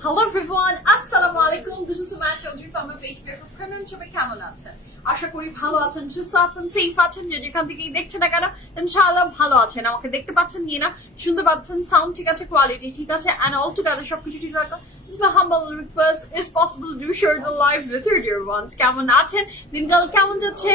Hello everyone, Assalamu alaikum. This is Sumaya Chaudhary from my page from Premium Shopping. কেমন আছেন? আশা করি ভালো আছেন, সুস্থ আছেন, সেফ আছেন। যেখান থেকেই দেখছেন না কেন ইনশাআল্লাহ ভালো আছেন। আমাকে দেখতে পাচ্ছেন কি না, শুনতে পাচ্ছেন, সাউন্ড ঠিক আছে, কোয়ালিটি ঠিক আছে, and all together সবকিছু ঠিক রাখা। It's my humble request, if possible, do share the live with your dear ones. কেমন আছেন? দিনকাল কেমন যাচ্ছে?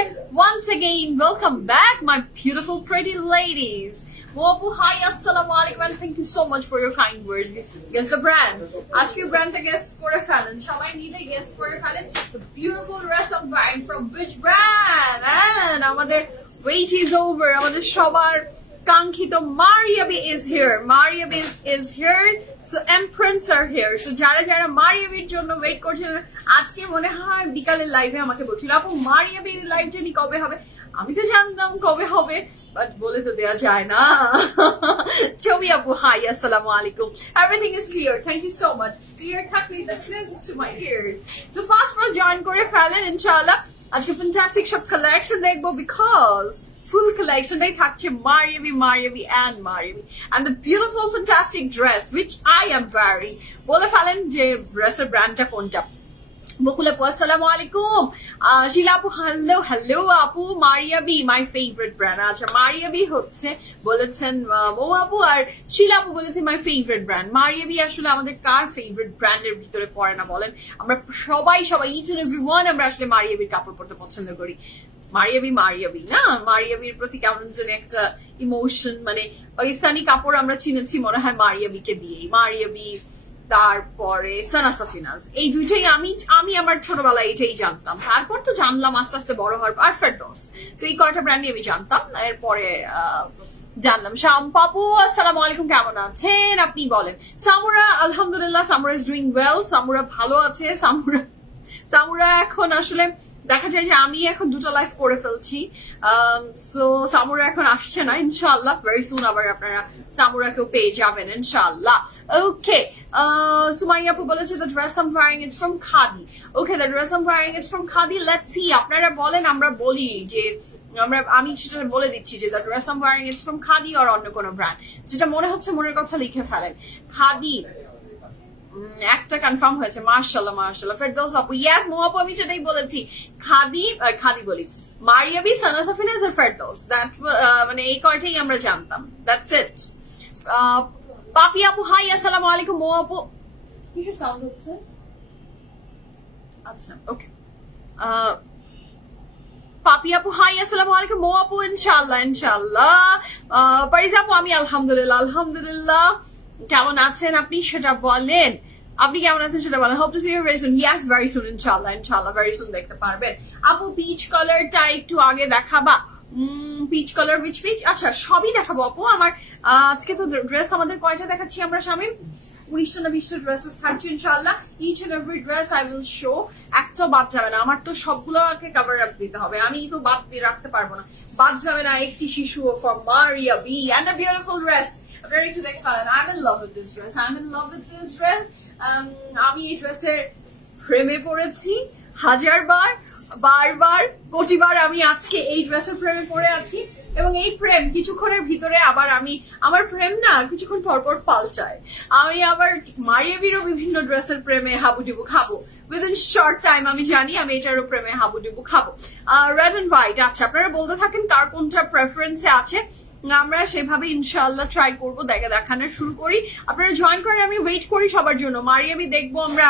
Once again, welcome back, my beautiful, pretty ladies. Moapu, hi, assalamu alaikum, and thank you so much for your kind words. Guess the brand. Ask your brand to guess for a fan. Shabbai nile guess for a fan. The beautiful dress I'm buying from which brand? And amader wait is over. Amader shobar kankito Mariabi is here. Mariabi is here. So imprints are here. So jara jara Mariabiর জন্য wait করছেন আজকে মনে হয় বিকালের লাইভে আমাকে বলছিল আপু Mariabiর লাইভ জানি কবে হবে। আমি তো জানতাম কবে হবে, but বলে তো দেয়া যায় না। Chobi apu, hi, assalamu alaikum. Everything is clear. Thank you so much. Clear থাকলে that's music to my ears. So fast join করে ফেলেন ইনশাআল্লাহ। আজকে fantastic সব collection দেখবো because full collection day থাকছে Mariabi and Mariabi, and the beautiful fantastic dress which I am wearing. বলে ফেলেন যে ড্রেসের ব্র্যান্ডটা কোনটা। বকুল আপু আসসালামু আলাইকুম। শিলা আপু হ্যালো আপু। Mariabi my favorite brand. আচ্ছা Mariabi হচ্ছে বলেছেন ও আপু, আর শিলা আপু বলেছে my favorite brand. Mariabi আসলে আমাদের কার ফেভারিট ব্র্যান্ডের ভিতরে পড়ে না বলেন? আমরা সবাই each and every one আমরা আসলে Mariabiর কাপড় পরতে পছন্দ করি। Mariabi না, Mariabiর প্রতি কেমন যেন একটা ইমোশন, মানে পাকিস্তানি কাপড় আমরা চিনেছি মনে হয় Mariabiকে দিয়েই। Mariabi, তারপরে সানা সাফিনাজ, এই দুইটাই আমি আমার ছোটবেলায় এটাই জানতাম। তারপর তো জানলাম আস্তে আস্তে বড় হওয়ার পর ফেরদৌস। তো এই কয়টা ব্র্যান্ডই আমি জানতাম, এরপরে জানলাম। শাম্পাপু আসসালামু আলাইকুম, কেমন আছেন আপনি বলেন? সামুরা আলহামদুলিল্লাহ, সামুরা ইজ ডুইং ওয়েল। সামুরা ভালো আছে। সামুরা এখন আসলে দেখা যায় যে আমি এখন দুটো লাইভ করে ফেলছি, সো সামুরা এখন আসছে না। ইনশাআল্লাহ ভেরি সুন আবার আপনারা সামুরাকেও পেয়ে যাবেন ইনশাআল্লাহ। ওকে, Sumaya Appu বলেছে the dress I'm wearing it's from Khadi. Okay, the dress I'm wearing it's from Khadi. Let's see, আপনারা বলেন, আমরা বলি যে আমি সেটা বলে দিচ্ছি যে the dress I'm wearing it's from Khadi or অন্য কোনো ব্র্যান্ড। যেটা মনে হচ্ছে মনের কথা লিখে ফেলেন। Khadi একটা কনফার্ম হয়েছে, মাশাআল্লাহ ফেরদৌস আপু, ইয়েস মো আপু, আমি সেটাই বলেছি। খাদি বলি Mariabi, সানা সাফিনাজ আর ফেরদৌস, দ্যাট মানে এই কয়টাই আমরা জানতাম। That's it. পাপি আপু হাই, আসসালামু আলাইকুম। মো আপু কিসের সাউন্ড হচ্ছে? আচ্ছা ওকে। পাপি আপু হাই, আসসালামু আলাইকুম। মো আপু ইনশাআল্লাহ। পারিজা আপু আমি আলহামদুলিল্লাহ। কেমন আছেন আপনি সেটা বলেন। আপনি কেমন আছেন সেটা বলেন। Hope to see you very soon. Yes very soon ইনশাআল্লাহ ভেরি সুন দেখতে পারবেন। আপু পিচ কালারটা একটু আগে দেখাবা। Peach colour, which peach? আচ্ছা সবই দেখাবো আপু। আমার আজকে তো ড্রেস আমাদের কয়টা দেখাচ্ছি আমরা স্বামী? 19টা না 20টা ড্রেসেস থাকছে ইনশাআল্লাহ। Each and every dress I will show. একটা বাদ যাবে না, আমার তো সবগুলোকে কভার আপ দিতে হবে, আমি তো বাদ দিয়ে রাখতে পারবো না। বাদ যাবে না একটি শিশু for Mariabi and a beautiful dress. Ready to দেখতে পারেন। I'm in love with this dress. আমি এই ড্রেসের প্রেমে পড়েছি হাজারবার, বারবার, কোটিবার আমি আজকে এই ড্রেসের প্রেমে পড়ে আছি। এবং এই প্রেম কিছুক্ষণের ভিতরে আবার আমার প্রেম না কিছুক্ষণ পরপর পাল্টায়। আমি আবার মারিয়াবিরও বিভিন্ন ড্রেসের প্রেমে হাবুডুবু খাবো। উইদিন শর্ট টাইম আমি জানি আমি এটারও প্রেমে হাবুডুবু খাবো। রেড এন্ড হোয়াইট, আচ্ছা আপনারা বলতে থাকেন কার কোনটা প্রেফারেন্সে আছে, আমরা সেভাবে ইনশাআল্লাহ ট্রাই করবো দেখানো শুরু করি। আপনারা জয়েন করেন, আমি ওয়েট করি সবার জন্য। মারিয়াবি দেখবো আমরা,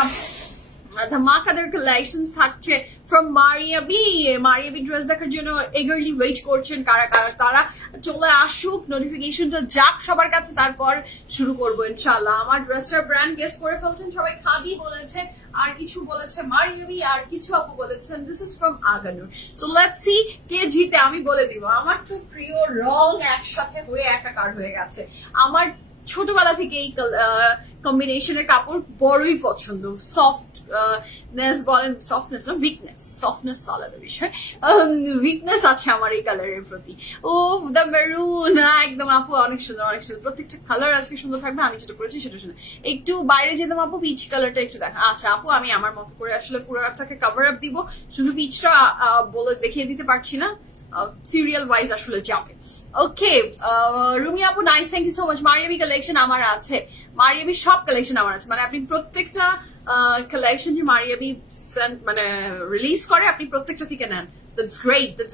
ধামাকাদার কালেকশন থাকছে ফ্রম মারিয়াবি ড্রেস দেখার জন্য এগারলি ওয়েট করছেন কারা কারা, তারা চলে আসুক, নোটিফিকেশনটা যাক সবার কাছে, তারপর শুরু করবো ইনশাআল্লাহ। আমার ড্রেসটার ব্র্যান্ড গেস করে ফেলছেন সবাই, খাদি বলেছে, আর কিছু বলেছে মারিয়াবি, আর কিছু আপু বলেছেন this is from Aganoor. So let's see কে জিতে, আমি বলে দিব। আমার খুব প্রিয় রং একসাথে হয়ে একাকার হয়ে গেছে। আমার ছোটবেলা থেকে এই কম্বিনেশনের কাপড় বড়ই পছন্দ। সফটনেস বলেন, সফটনেস না সফটনেস তো আলাদা বিষয়, উইকনেস আছে আমার এই কালারের প্রতি। ও দ্য মেরুন, একদম আপু অনেক সুন্দর, অনেক সুন্দর। প্রত্যেকটা কালার আজকে সুন্দর থাকবে, আমি যেটা করেছি সেটা সুন্দর। একটু বাইরে যেতাম আপু, পিচ কালারটা একটু দেখা। আচ্ছা আপু আমি আমার মতো করে আসলে পুরোটাকে কভার আপ দিব, শুধু পিচটা বলে দেখিয়ে দিতে পারছি না, সিরিয়াল ওয়াইজ আসলে যাবে। ওকে রুমি আপু nice, thank you so much. Maria B collection আমার আছে, মারিয়াবি সব কালেকশন আমার আছে, মানে আপনি প্রত্যেকটা কালেকশন যে মারিয়াবি মানে রিলিজ করে আপনি প্রত্যেকটা থেকে নেন। That's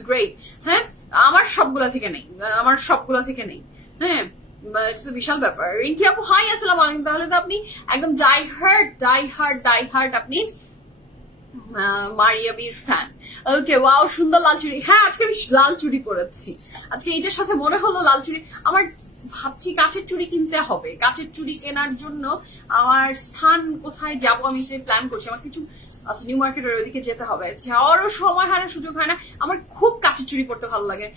great. হ্যাঁ আমার সবগুলা থেকে নেই, হ্যাঁ বিশাল ব্যাপার। রিঙ্কি আপু হাই, আসসালামু আলাইকুম। তাহলে তো আপনি একদম ডাই হার্ট আপনি মারিয়াবির ফ্যান। ওকে ওয়াও, সুন্দর লাল চুড়ি। হ্যাঁ আজকে আমি লাল চুড়ি পরেছি, আজকে এইটার সাথে মনে হলো লাল চুড়ি। আমার ভাবছি কাচের চুড়ি কিনতে হবে, কাচের চুড়ি কেনার জন্য আমার স্থান কোথায় যাবো আমি যে প্ল্যান করছি। আমার কিছু আচ্ছা নিউ মার্কেটের ওইদিকে যেতে হবে, যাওয়ারও সময় হয় না, সুযোগ হয় না। আমার খুব কাচের চুড়ি পরতে ভালো লাগে।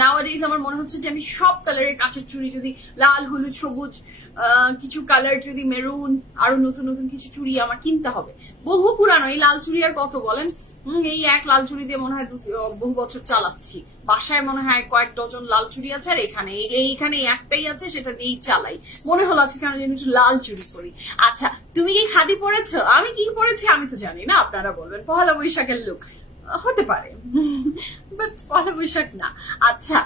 নাওয়াডেজ আমার মনে হচ্ছে যে আমি সব কালারের কাচের চুড়ি, যদি লাল, হলুদ, সবুজ, কিছু কালার, যদি মেরুন, আরো নতুন নতুন কিছু চুড়ি আমার কিনতে হবে। বহু পুরানো এই লাল চুড়ি, আর কত বলেন, এই এক লাল চুড়ি দিয়ে মনে হয় বহু বছর চালাচ্ছি। বাসায় মনে হয় কয়েক ডজন লাল চুড়ি আছে, আর এইখানে একটাই আছে, সেটা দিয়েই চালাই। মনে হলো আছে কেন যেন একটু লাল চুড়ি করি। আচ্ছা তুমি কি খাদি পরেছো? আমি কি পরেছি আমি তো জানি না, আপনারা বলবেন পহেলা বৈশাখের লুক হতে পারে, বাট পহেলা বৈশাখ না। আচ্ছা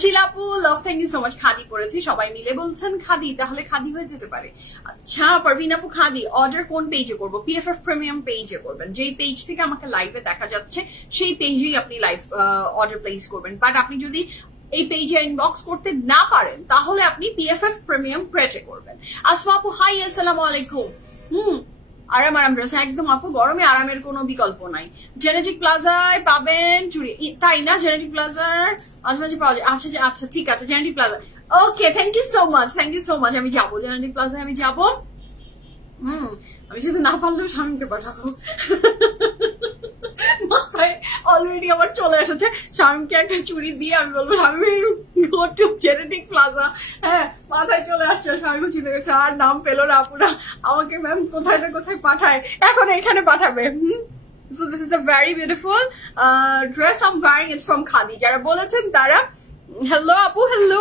শিলাপু love, thank you so much. Khadi পরেছি, সবাই মিলে বলছেন খাদি, তাহলে খাদি হয়ে যেতে পারে। আচ্ছা পারভিন আপু খাদি অর্ডার কোন পেজে করবো? PFF প্রিমিয়াম পেজে করবেন, যেই পেজ থেকে আমাকে লাইভে দেখা যাচ্ছে সেই পেজেই আপনি লাইভ অর্ডার প্লেস করবেন। বাট আপনি যদি এই পেজে ইনবক্স করতে না পারেন তাহলে আপনি PFF প্রিমিয়াম প্রেজে করবেন। আসমা আপু হাই, আসসালামু আলাইকুম। আরাম ড্রেস একদম আপু, গরমে আরামের কোনো বিকল্প নাই। জেনেটিক প্লাজায় পাবেন চুড়ি, তাই না? জেনেটিক প্লাজার মাঝে মাঝে পাওয়া যায়। আচ্ছা ঠিক আছে, Genetic Plaza. Okay thank you so much, আমি যাবো জেনেটিক প্লাজায়, আমি যাবো। আমি যদি না পারলেও স্বামীকে পাঠাবো। মাথায় অলরেডি আমার চলে এসেছে, স্বামীকে একটা চুড়ি দিয়ে আমি বলবো স্বামী গো টু জেনেটিক প্লাজা। হ্যাঁ মাথায় চলে আসছে, স্বামী চিন্তা করছে আর নাম পেলো না আপুরা, আমাকে ম্যাম কোথায় না কোথায় পাঠায়, এখন এখানে পাঠাবে। So this is a very beautiful dress I'm wearing. It's from Khadi. যারা বলেছেন তারা হ্যালো আপু, হ্যালো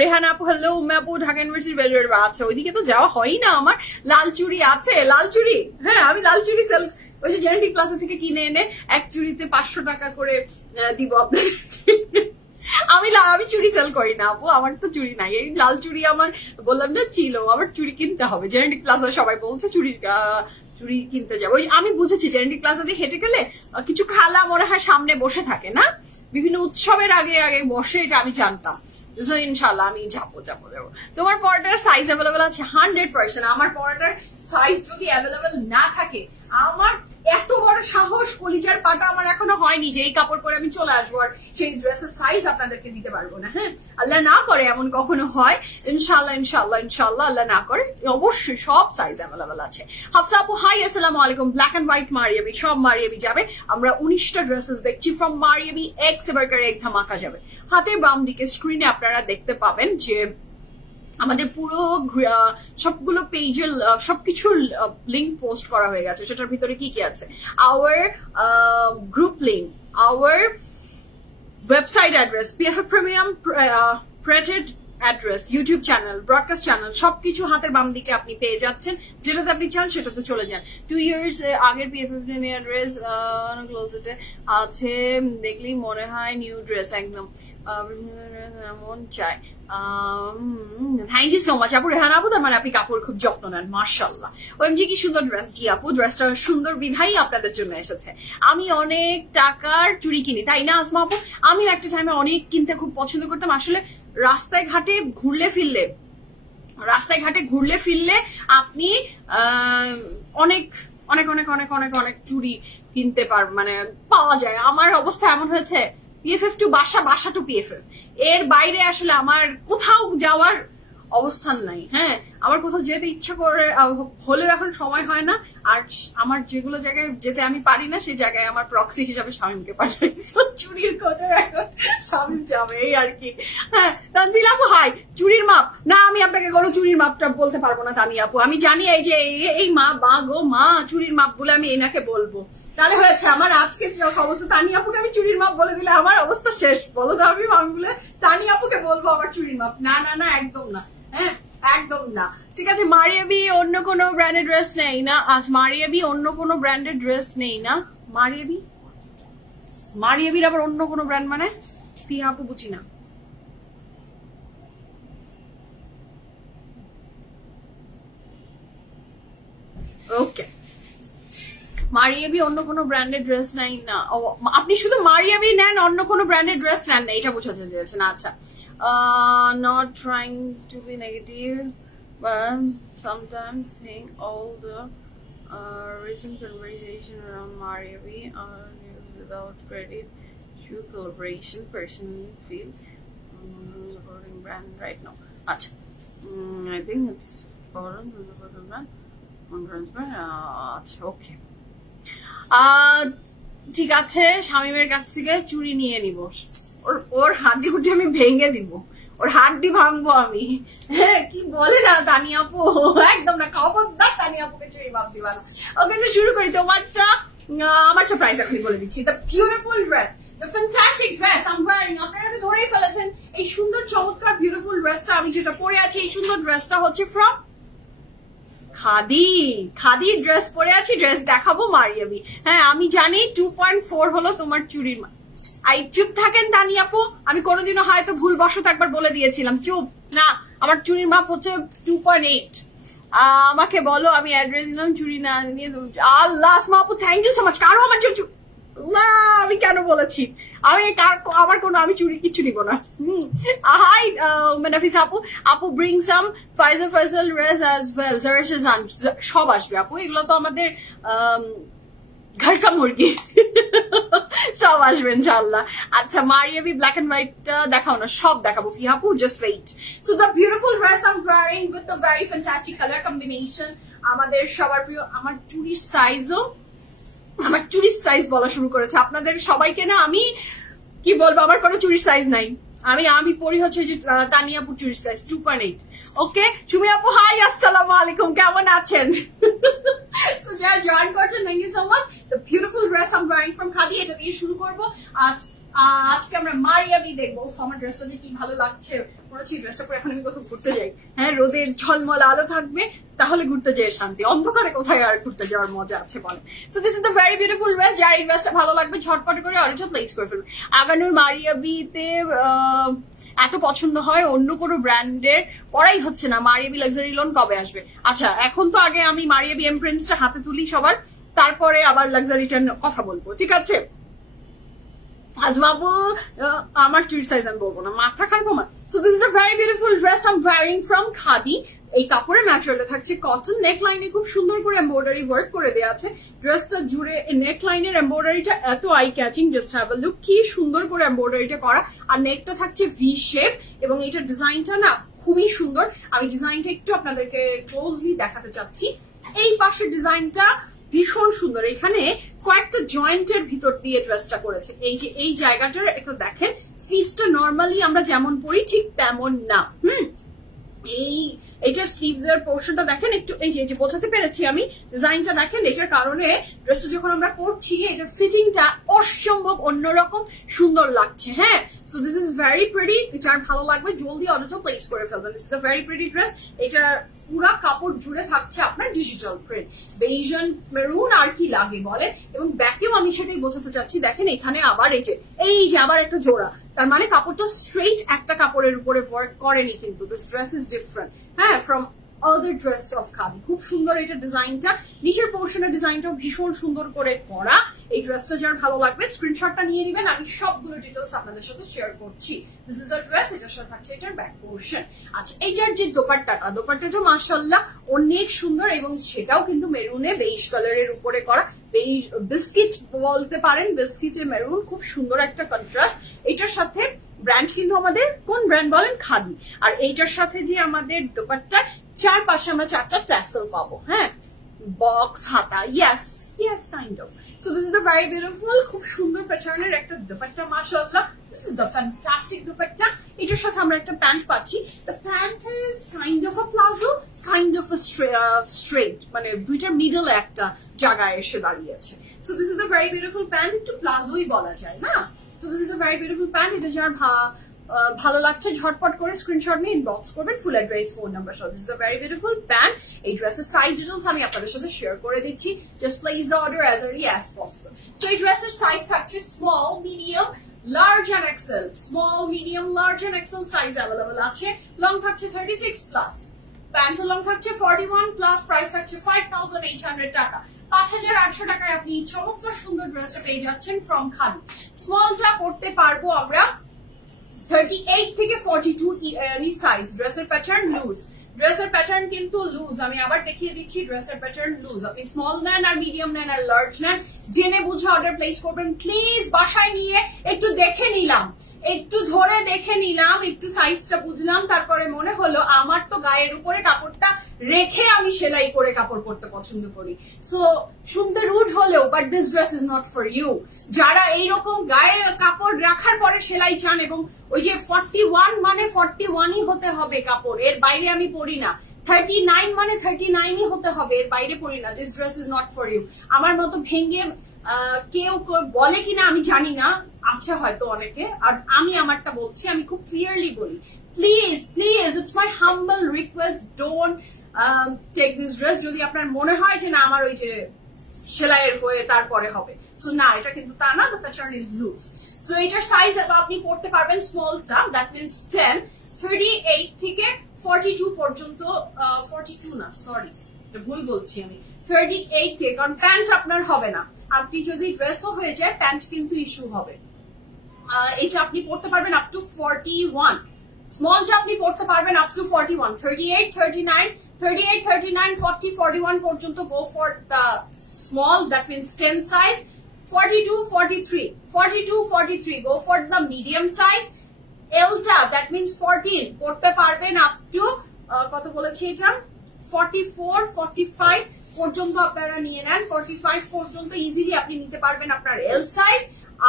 রেহানা আপু, হ্যালো উম্মে আপু, ঢাকা ইউনিভার্সিটি বেলুড়ের। আচ্ছা ওইদিকে তো যাওয়া হয় না আমার। লাল চুড়ি আছে, লাল চুড়ি, হ্যাঁ আমি লাল চুড়ি সেল ওই যে জেনেটিক প্লাজা থেকে কিনে এনে এক চুড়িতে 500 টাকা করে দিব আপনাকে। আমি চুড়ি সেল করি না আপু, আমার তো চুড়ি নাই। এই লাল চুড়ি আমার বললাম না ছিল, আমার চুড়ি কিনতে হবে। জেনেটিক প্লাজা সবাই বলছে চুড়ি কিনতে যাবো। আমি বুঝেছি জেনেটিক প্লাজা দিয়ে হেঁটে গেলে কিছু খালা মনে হয় সামনে বসে থাকে না, বিভিন্ন উৎসবের আগে বসে, এটা আমি জানতাম। ইনশাল্লাহ আমি যাবো। তোমার পরাটার সাইজ অ্যাভেলেবেল আছে? 100%। আমার পরাটার সাইজ যদি অ্যাভেলেবেল না থাকে, আমার এত বড় সাহস, কলিজার পাতা আমার এখনো হয়নি যে এই কাপড় পরে আমি চলে আসবো আর সেই ড্রেসের সাইজ আপনাদেরকে দিতে পারবো না। হ্যাঁ আল্লাহ না করে এমন কখনো হয়, ইনশাল্লাহ আল্লাহ না করে অবশ্যই সব সাইজ অ্যাভেলেবেল আছে। হাফসা আপু হাই, আসসালামু আলাইকুম। ব্ল্যাক এন্ড হোয়াইট মারিয়াবি, সব মারিয়াবি যাবে। আমরা 19টা ড্রেসেস দেখছি ফ্রম মারিয়াবি। এক্স এবারকার এক ধামাকা যাবে। হাতের বাম দিকে স্ক্রিনে আপনারা দেখতে পাবেন যে আমাদের পুরো সবগুলো পেজের সবকিছুর লিঙ্ক পোস্ট করা হয়ে গেছে। সেটার ভিতরে কি কি আছে? Our group link, our website address, PFF premium প্রেজেড address, YouTube channel, broadcast channel সবকিছু হাতের বাম দিকে আপনি পেয়ে যাচ্ছেন। যেটাতে আপনি চান সেটাতে চলে যান। 2 years আগের PF15 অ্যাড্রেস ক্লোজেটে আছে, দেখলেই মনে হয় নিউ ড্রেস একদম মন চায়। থ্যাংক ইউ সো মাচ আপু। রেহানা আপু, তার মানে আপনি কাপড় খুব যত্ন নেন, মাশাআল্লাহ। ওএমজি কি সুন্দর ড্রেস। জি আপু, ড্রেসটা সুন্দর বিধাই আপনাদের জন্য এসেছে। আমি অনেক টাকার চুড়ি কিনি, তাই না আসমা আপু? আমি একটা টাইমে অনেক কিনতে খুব পছন্দ করতাম। আসলে রাস্তায় ঘাটে ঘুরলে ফিরলে আপনি অনেক অনেক অনেক অনেক অনেক অনেক চুড়ি কিনতে মানে পাওয়া যায়। আমার অবস্থা এমন হয়েছে PFF টু বাসা টু PFF, এর বাইরে আসলে আমার কোথাও যাওয়ার অবস্থান নাই। হ্যাঁ, আমার কোথাও যেতে ইচ্ছা করে হলেও এখন সময় হয় না। আর আমার যেগুলো জায়গায় যেতে আমি পারি না, সেই জায়গায় আমার প্রক্সি হিসাবে স্বামীকে পাঠাই। চুরির খোঁজে এখন স্বামী যাবে, এই আর কি। হ্যাঁ তানজিল আপু হাই। চুরির মাপ না, আমি আপনাকে কোনো চুরির মাপটা বলতে পারবো না তানি আপু। আমি জানি এই যে এই মা বা গো মা চুরির মাপ বলে আমি এনাকে বলবো, তাহলে হয়েছে আমার আজকে অবস্থা। তানি আপুকে আমি চুরির মাপ বলে দিলে আমার অবস্থা শেষ। বলো তো আমি বলে তানি আপুকে বলবো আমার চুরির মাপ? না না না, একদম না। হ্যাঁ একদম না। ঠিক আছে, মারিয়াবি অন্য কোনো ব্র্যান্ডেড ড্রেস নেই না? আজ মারিয়াবি অন্য কোনো ব্র্যান্ডেড ড্রেস নেই না? মারিয়াবির আবার অন্য কোনো ব্র্যান্ড মানে পিয়া আপু বুঝি না। ওকে, মারিয়াবি অন্য কোনো ব্র্যান্ডেড ড্রেস নেই না। আপনি শুধু মারিয়াবি নেন, অন্য কোনো ব্র্যান্ডেড ড্রেস নেন না, এটা বোঝাতে চেয়েছেন। আচ্ছা, not trying to be negative, but sometimes think all the recent conversation around Mariabi are news without credit to collaboration. Personally feel supporting brand right now. Acha, I think it's important to support the brand on transparent. Acha, okay. ঠিক আছে, শামিমের কাছ থেকে চুড়ি নিয়ে নিব। ওর হাড্ডি গুটি আমি ভেঙে দিব, ওর হাড্ডি ভাঙবো আমি। হ্যাঁ, কি বলে না তানি আপু, একদম না, খবরদার তানি আপুকে চুড়ি মাপ দিবা না। ওকে, শুরু করি। তোমারটা আমার সারপ্রাইজ এখনই বলে দিচ্ছি। The beautiful dress, the fantastic dress I am wearing. আপনারা তো ধরেই ফেলেছেন এই সুন্দর চমৎকার বিউটিফুল ড্রেসটা আমি যেটা পরে আছি। এই সুন্দর ড্রেসটা হচ্ছে ফ্রম খাদি ড্রেস পরে আছি। ড্রেস দেখাবো মারিয়াবি। হ্যাঁ আমি জানি 2.4 হলো তোমার চুরির মাপ। আই চুপ থাকেন তানি আপু, আমি কোনোদিনও হয়তো ভুলবশত একবার বলে দিয়েছিলাম। চুপ না, আমার চুরির মাপ হচ্ছে 2.8। আমাকে বলো, আমি অ্যাড্রেস দিলাম, চুরি না নিয়ে। আল্লাহ আসমা আপু, থ্যাংক ইউ সো মাচ। কারো আমার আমি কেন বলেছি? আমি চুরি কিচ্ছু নিব না। হাই নাফিস আপু bring some Faizal dress as well. সব আসবে আপু, এগুলো তো আমাদের ঘরকা মুরগি, সব আসবে ইনশাআল্লাহ। আচ্ছা, মারিয়াবি ব্ল্যাক এন্ড হোয়াইটটা দেখাও না, সব দেখাবো ফিহাপু, just wait. So the beautiful dress I am wearing with the very fantastic colour combination. আমাদের সবার প্রিয়, আমার চুরির সাইজ বলা শুরু করেছে আপনাদের সবাইকে না। আমি কি বলবো, আমার কোনো চুরির সাইজ নাই। আমি পড়ি হচ্ছে যে তানিয়াপুর চুরির সাইজ 2.8। ওকে, সুমি আপু হাই, আসসালামু আলাইকুম, কেমন আছেন? সো যারা জয়েন করছেন, thank you so much. The beautiful dress I am wearing from khadi, এটা দিয়ে শুরু করবো। আজকে আমরা মারিয়াবি দেখবো। আমার ড্রেসটা যে কি ভালো লাগছে, মনে হচ্ছে ড্রেসটা পরে এখন আমি কোথাও ঘুরতে যাই। হ্যাঁ, রোদের ঝলমল আলো থাকবে, তাহলে ঘুরতে যেয়ে শান্তি। অন্ধকারে কোথায় আর ঘুরতে যাওয়ার মজা আছে বলে। So this is the very beautiful dress. যার এই ড্রেসটা ভালো লাগবে ঝটপট করে অর্ডারটা প্লেস করে ফেলবে। আগানোর মারিয়াবিতে এত পছন্দ হয়, অন্য কোনো ব্র্যান্ডের পড়াই হচ্ছে না। মারিয়াবি লাক্সারি লোন কবে আসবে? আচ্ছা, এখন তো আগে আমি মারিয়াবি এমপ্রিন্টসটা হাতে তুলি সবার, তারপরে আবার লাক্সারিটার কথা বলবো, ঠিক আছে? আজমাবু আমার চুরি সাইজ আমি বলবো না, মাথা খারাপ আমার। So this is the very beautiful dress I am wearing from khadi. এই কাপড়ের ম্যাটেরিয়ালটা থাকছে কটন, নেক লাইনে খুব সুন্দর করে এমব্রয়ডারি ওয়ার্ক করে দেওয়া আছে। ড্রেসটা জুড়ে নেক লাইনের এমব্রয়ডারিটা এত eye catching, just have a look. কি সুন্দর করে এমব্রয়ডারিটা করা, আর নেকটা থাকছে ভি শেপ, এবং এটার ডিজাইনটা না খুবই সুন্দর। আমি ডিজাইনটা একটু আপনাদেরকে ক্লোজলি দেখাতে চাচ্ছি। এই পাশের ডিজাইনটা ভীষণ সুন্দর, এখানে কয়েকটা জয়েন্টের ভিতর দিয়ে ড্রেসটা করেছে। এই যে এই জায়গাটার একটু দেখেন, স্লিভসটা নর্মালি আমরা যেমন পরি ঠিক তেমন না। এইটার স্লিভস এর পোর্শনটা দেখেন একটু, এই যে বোঝাতে পেরেছি আমি, ডিজাইনটা দেখেন। এটার কারণে ড্রেসটা যখন আমরা পরছি, এটার ফিটিংটা অসম্ভব অন্যরকম সুন্দর লাগছে। হ্যাঁ, so this is very pretty. যার ভালো লাগবে জলদি অর্ডারটা প্লেস করে ফেলবেন। This is a very pretty dress. এটা পুরা কাপড় জুড়ে থাকছে আপনার ডিজিটাল প্রিন্ট, বেইজন মেরুন, আর কি লাগে বলেন। এবং ব্যাকেও আমি সেটাই বোঝাতে চাচ্ছি, দেখেন এখানে আবার এই যে আবার একটা জোড়া, তার মানে কাপড়টা স্ট্রেইট একটা কাপড়ের উপরে ওয়ার্ক করেনি কিন্তু। দিস ড্রেস ইজ ডিফারেন্ট, হ্যাঁ, from other dress of khadi. খুব সুন্দর এটা ডিজাইনটা, নিচের পোর্শনের ডিজাইনটাও ভীষণ সুন্দর করে করা। এই ড্রেসটা যার ভালো লাগবে স্ক্রিনশটটা নিয়ে নেবেন, আমি সবগুলো ডিটেলস আপনাদের সাথে শেয়ার করছি। দিস ইজ দ্য ড্রেস, এটার সাথে থাকছে এটার ব্যাক পোর্শন। আচ্ছা, এইটার যে দোপাট্টাটা মাশাআল্লাহ অনেক সুন্দর, এবং সেটাও কিন্তু মেরুনে বেইজ কালারের উপরে করা, বেইজ বিস্কিট বলতে পারেন, বিস্কিটে মেরুন, খুব সুন্দর একটা কন্ট্রাস্ট। এটার সাথে ব্র্যান্ড কিন্তু আমাদের কোন ব্র্যান্ড বলেন? খাদি। আর এইটার সাথে যে আমাদের দোপাট্টা চারপাশে আমরা 4টা ট্যাসেল পাবো, হ্যাঁ, বক্স হাতা, yes kind of. So this is the very beautiful, খুব সুন্দর প্যাটার্নের একটা দোপাট্টা মাশাআল্লাহ। This is the fantastic dupatta. এটার সাথে আমরা একটা প্যান্ট পাচ্ছি। The pant is kind of a palazzo, kind of a straight, মানে দুইটার মিডলে একটা জায়গায় এসে দাঁড়িয়েছে। So this is the very beautiful pant, একটু প্লাজোই বলা যায় না। So this is the very beautiful pant. এটা যার ভালো লাগছে ঝটপট করে স্ক্রিনশট নিয়ে ইনবক্স করবেন, ফুল অ্যাড্রেস, ফোন নাম্বার সহ। This is the very beautiful pant. এই ড্রেসের সাইজ ডিটেইলস আমি আপনাদের সাথে শেয়ার করে দিচ্ছি। Just place the order as early as possible. তো এই ড্রেসের সাইজ থাকছে small, medium, large and XL. Small, medium, large and XL size available আছে। লং থাকছে 36 প্লাস, প্যান্ট লং থাকছে 41 প্লাস, প্রাইস থাকছে 5800 টাকা। 5800 টাকায় আপনি চমৎকার সুন্দর ড্রেসটা পেয়ে যাচ্ছেন ফ্রম খাদি। স্মলটা পড়তে পারবো আমরা 38 থেকে 42 সাইজ। ড্রেসের প্যাটার্ন লুজ, ড্রেসের প্যাটার্ন কিন্তু লুজ। আমি আবার দেখিয়ে দিচ্ছি, ড্রেসের প্যাটার্ন লুজ। আপনি স্মল নেন আর মিডিয়াম নেন আর লার্জ নেন, জেনে বুঝে অর্ডার প্লেস করবেন প্লিজ। বাসায় নিয়ে একটু দেখে নিলাম, একটু ধরে দেখে নিলাম, একটু সাইজটা বুঝলাম, তারপরে মনে হলো আমার তো গায়ের উপরে কাপড়টা রেখে আমি সেলাই করে কাপড় পরতে পছন্দ করি। সো শুনতে রুড হলেও, but this dress is not for you. যারা এইরকম গায়ে কাপড় রাখার পরে সেলাই চান, এবং ওই যে 41 মানে 41ই হতে হবে কাপড়, এর বাইরে আমি পরি না। 39 মানে 39ই হতে হবে, এর বাইরে পরি না। This dress is not for you. আমার মতো ভেঙে কেউ বলে কিনা আমি জানি না, আচ্ছা হয়তো অনেকে, আর আমি আমারটা বলছি, আমি খুব ক্লিয়ারলি বলি, please it's my humble request, don't take this dress যদি আপনার মনে হয় যে না আমার ওই যে সেলাইয়ের হয়ে তারপরে হবে। সো না, এটা কিন্তু তা না। The pattern is loose. So এটার সাইজ আপনি পড়তে পারবেন স্মলটা, দ্যাট মিনস 10, 38 থেকে 42 পর্যন্ত, 42 না, সরি, এটা ভুল বলছি আমি, 38 থেকে, কারণ প্যান্ট আপনার হবে না। আপনি যদি ড্রেসও হয়ে যায়, প্যান্ট কিন্তু ইস্যু হবে। এটা আপনি পড়তে পারবেন আপ টু 41। স্মলটা আপনি পড়তে পারবেন আপ টু 41, 38, 39, 40, 41 পর্যন্ত go for the small, that means 10 size. 42, 43 go for the medium size. এলটা দ্যাট মিনস 14 পড়তে পারবেন আপ টু কত বলেছি এটা, 44, 45 পর্যন্ত আপনারা নিয়ে নেন। 45 পর্যন্ত ইজিলি আপনি নিতে পারবেন আপনার এল সাইজ।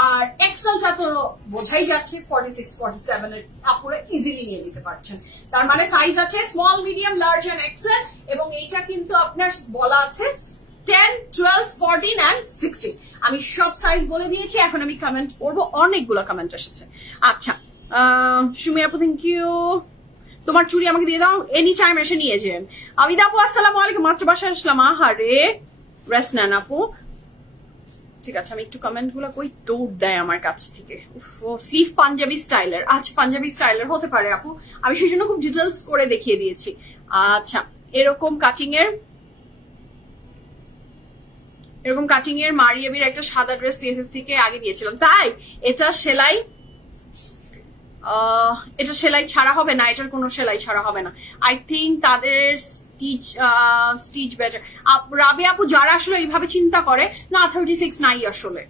আর এক্সেলটা তো বোঝাই যাচ্ছে 46, 47 এর আপনারা ইজিলি নিয়ে নিতে পারছেন। তার মানে সাইজ আছে small, medium, large and XL, এবং এইটা কিন্তু আপনার বলা আছে 10, 12, 14 and 16। আমি সব সাইজ বলে দিয়েছি। এখন আমি কমেন্ট করবো, অনেকগুলো কমেন্ট এসেছে। আচ্ছা, সুমি আপু থ্যাংক ইউ। তোমার চুড়ি আমাকে দিয়ে দাও, এনি টাইম এসে নিয়ে যান। আমি আপু আসসালামু আলাইকুম, মাত্র বাসায় আসলাম। আহারে, রেস্ট নেন আপু। ঠিক আছে, আমি একটু কমেন্ট গুলো কই দৌড় দেয় আমার কাছ থেকে। স্লিভ পাঞ্জাবি স্টাইলের, আচ্ছা পাঞ্জাবি স্টাইলের হতে পারে আপু, আমি সেই জন্য খুব ডিটেলস করে দেখিয়ে দিয়েছি। আচ্ছা, এরকম কাটিং এর মারিয়াবির একটা সাদা ড্রেস PFF থেকে আগে দিয়েছিলাম, তাই এটা সেলাই ছাড়া হবে না, এটার কোনো সেলাই ছাড়া হবে না। আই থিঙ্ক তাদের স্টিচ বেটার। রাবি আপু যারা আসলে এইভাবে চিন্তা করে, না 36 নাই আসলে,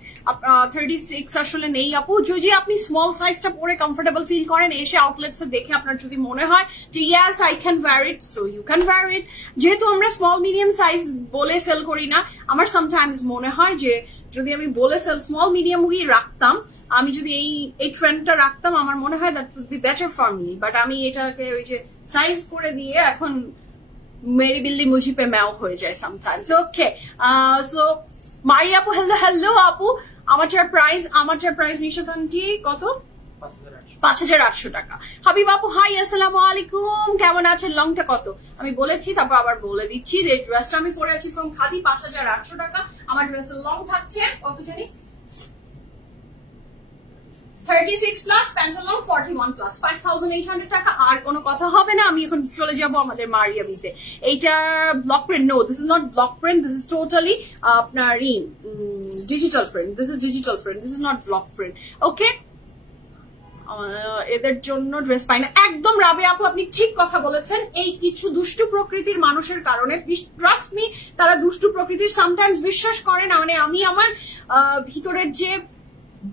36 আসলে নেই আপু। যদি আপনি স্মল সাইজটা পরে কমফোর্টেবল ফিল করেন, এসে আউটলেটস দেখে আপনার যদি মনে হয় যে yes I can wear it, so you can wear it. যেহেতু আমরা স্মল মিডিয়াম সাইজ বলে সেল করি না, আমার সামটাইমস মনে হয় যে যদি আমি বলে সেল স্মল মিডিয়াম হয়ে রাখতাম, আমি যদি এই ট্রেন্ডটা রাখতাম, আমার মনে হয় that would be better for me. But আমি এটাকে ওই যে সাইজ করে দিয়ে এখন মেরি বিল্লি মুঝি পে ম্যাও হয়ে যায় সামটাইমস। ওকে, সো মারি আপু হ্যালো আপু, আমারটার প্রাইস নিশাতান্টি কত? 5,800 টাকা। হাবিব আপু হাই, আসসালামু আলাইকুম, কেমন আছেন? লংটা কত? আমি বলেছি, তারপর আবার বলে দিচ্ছি যে ড্রেসটা আমি পরে আছি ফ্রম খাদি, 5,800 টাকা। আমার ড্রেসের লং থাকছে কত জানি 36 প্লাস, প্যান্টের লং 41 প্লাস, 5,800 টাকা। আর কোনো কথা হবে না, আমি এখন চলে যাব আমাদের মারিয়াবিতে। এইটা block print, no this is not block print, this is totally আপনার digital print, this is digital print, this is not block print. Okay, এদের জন্য ড্রেস পাই না একদম। রাবে আপু আপনি ঠিক কথা বলেছেন, এই কিছু দুষ্টু প্রকৃতির মানুষের কারণে, ট্রাস্ট মি, তারা দুষ্টু প্রকৃতির সামটাইমস বিশ্বাস করে না। মানে আমি আমার ভিতরের যে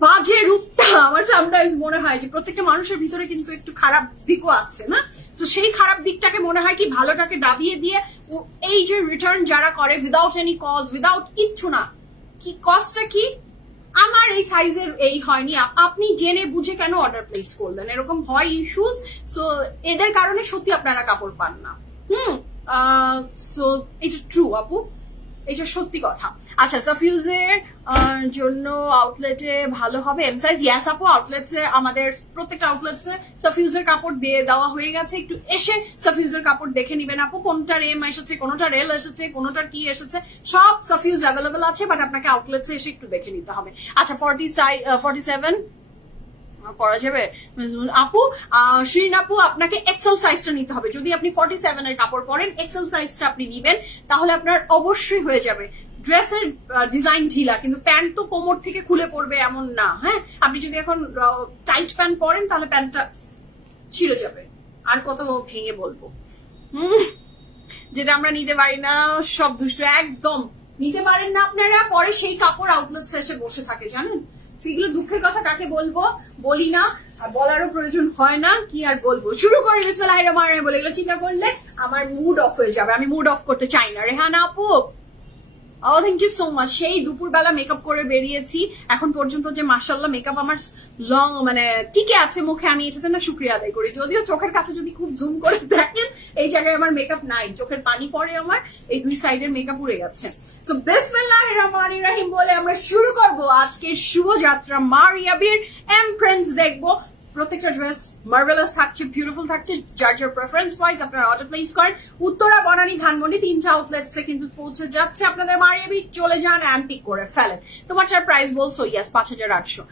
বাজে রূপটা, আমার সামটাইমস মনে হয় যে প্রত্যেকটা মানুষের ভিতরে কিন্তু একটু খারাপ দিকও আছে না, তো সেই খারাপ দিকটাকে মনে হয় কি ভালোটাকে দাবিয়ে দিয়ে এই যে রিটার্ন যারা করে উইদাউট এনি কজ, উইদাউট কিচ্ছু না, কি কজটা কি আমার এই সাইজের এই হয়নি, আপনি জেনে বুঝে কেন অর্ডার প্লেস করলেন, এরকম হয় ইস্যুস। সো এদের কারণে সত্যি আপনারা কাপড় পান না। সো এটা ট্রু আপু, এটা সত্যি কথা। আচ্ছা, সাফিউজের জন্য আউটলেটে ভালো হবে এম সাইজ? ইয়াস আপু, আউটলেটসে আমাদের প্রত্যেকটা আউটলেটসে সাফিউজের কাপড় দিয়ে দেওয়া হয়ে গেছে, একটু এসে সাফিউজের কাপড় দেখে নিবেন আপু, কোনটার এম এসেছে, কোনটার এল এসেছে, কোনটার কি এসেছে, সব সাফিউজ অ্যাভেলেবেল আছে, বাট আপনাকে আউটলেটসে এসে একটু দেখে নিতে হবে। আচ্ছা, 47 পরা যাবে আপু? শিরিন আপু, আপনাকে এক্সেল সাইজটা নিতে হবে। যদি আপনি 47 এর কাপড় পরেন, এক্সেল সাইজটা আপনি নিবেন, তাহলে আপনার অবশ্যই হয়ে যাবে। ড্রেসের ডিজাইন ঢিলা, কিন্তু প্যান্ট তো কোমর থেকে খুলে পড়বে এমন না। হ্যাঁ, আপনি যদি এখন টাইট প্যান্ট পরেন তাহলে প্যান্টটা ছিঁড়ে যাবে। আর কত ভেঙে বলবো, যেটা আমরা নিতে পারি না, সব দুষ্ট একদম নিতে পারেন না আপনারা, পরে সেই কাপড় আউটলেটসে এসে বসে থাকে, জানেন? সেগুলো দুঃখের কথা কাকে বলবো, বলি না, আর বলারও প্রয়োজন হয় না, কি আর বলবো। শুরু করি বিসমিল্লাহির রহমানির রহিম বলে, এগুলো চিন্তা করলে আমার মুড অফ হয়ে যাবে, আমি মুড অফ করতে চাই না। রেহানা আপু, ও থ্যাংক ইউ সো মাচ। সেই দুপুরবেলা মেকআপ করে বেরিয়েছি, এখন পর্যন্ত যে মাশাআল্লাহ মেকআপ আমার লং মানে টিকে আছে মুখে, আমি এটাতে না শুকরিয়া আদায় করি। যদিও চোখের কাছে যদি খুব জুম করে দেখেন, এই জায়গায় আমার মেকআপ নাই, চোখের পানি পড়ে, আমার এই দুই সাইডের মেকআপ উড়ে গেছে। তো বিসমিল্লাহির রহমানির রহিম বলে আমরা শুরু করব আজকের শুভযাত্রা। মারিয়াবির এমপ্রেন্স দেখবো। প্রত্যেকটা ড্রেস মার্ভেলাস থাকছে, বিউটিফুল থাকছে, যার যার প্রেফারেন্স ওয়াইজ আপনারা অর্ডার প্লেস করেন। উত্তরা, বনানী, ধানমন্ডি, 3টা আউটলেটসে কিন্তু পৌঁছে যাচ্ছে আপনাদের মারিয়াবি। চলে যান অ্যান্ড পিক করে ফেলেন। তোমার যার প্রাইস বলছো? ইয়াস, 5,800।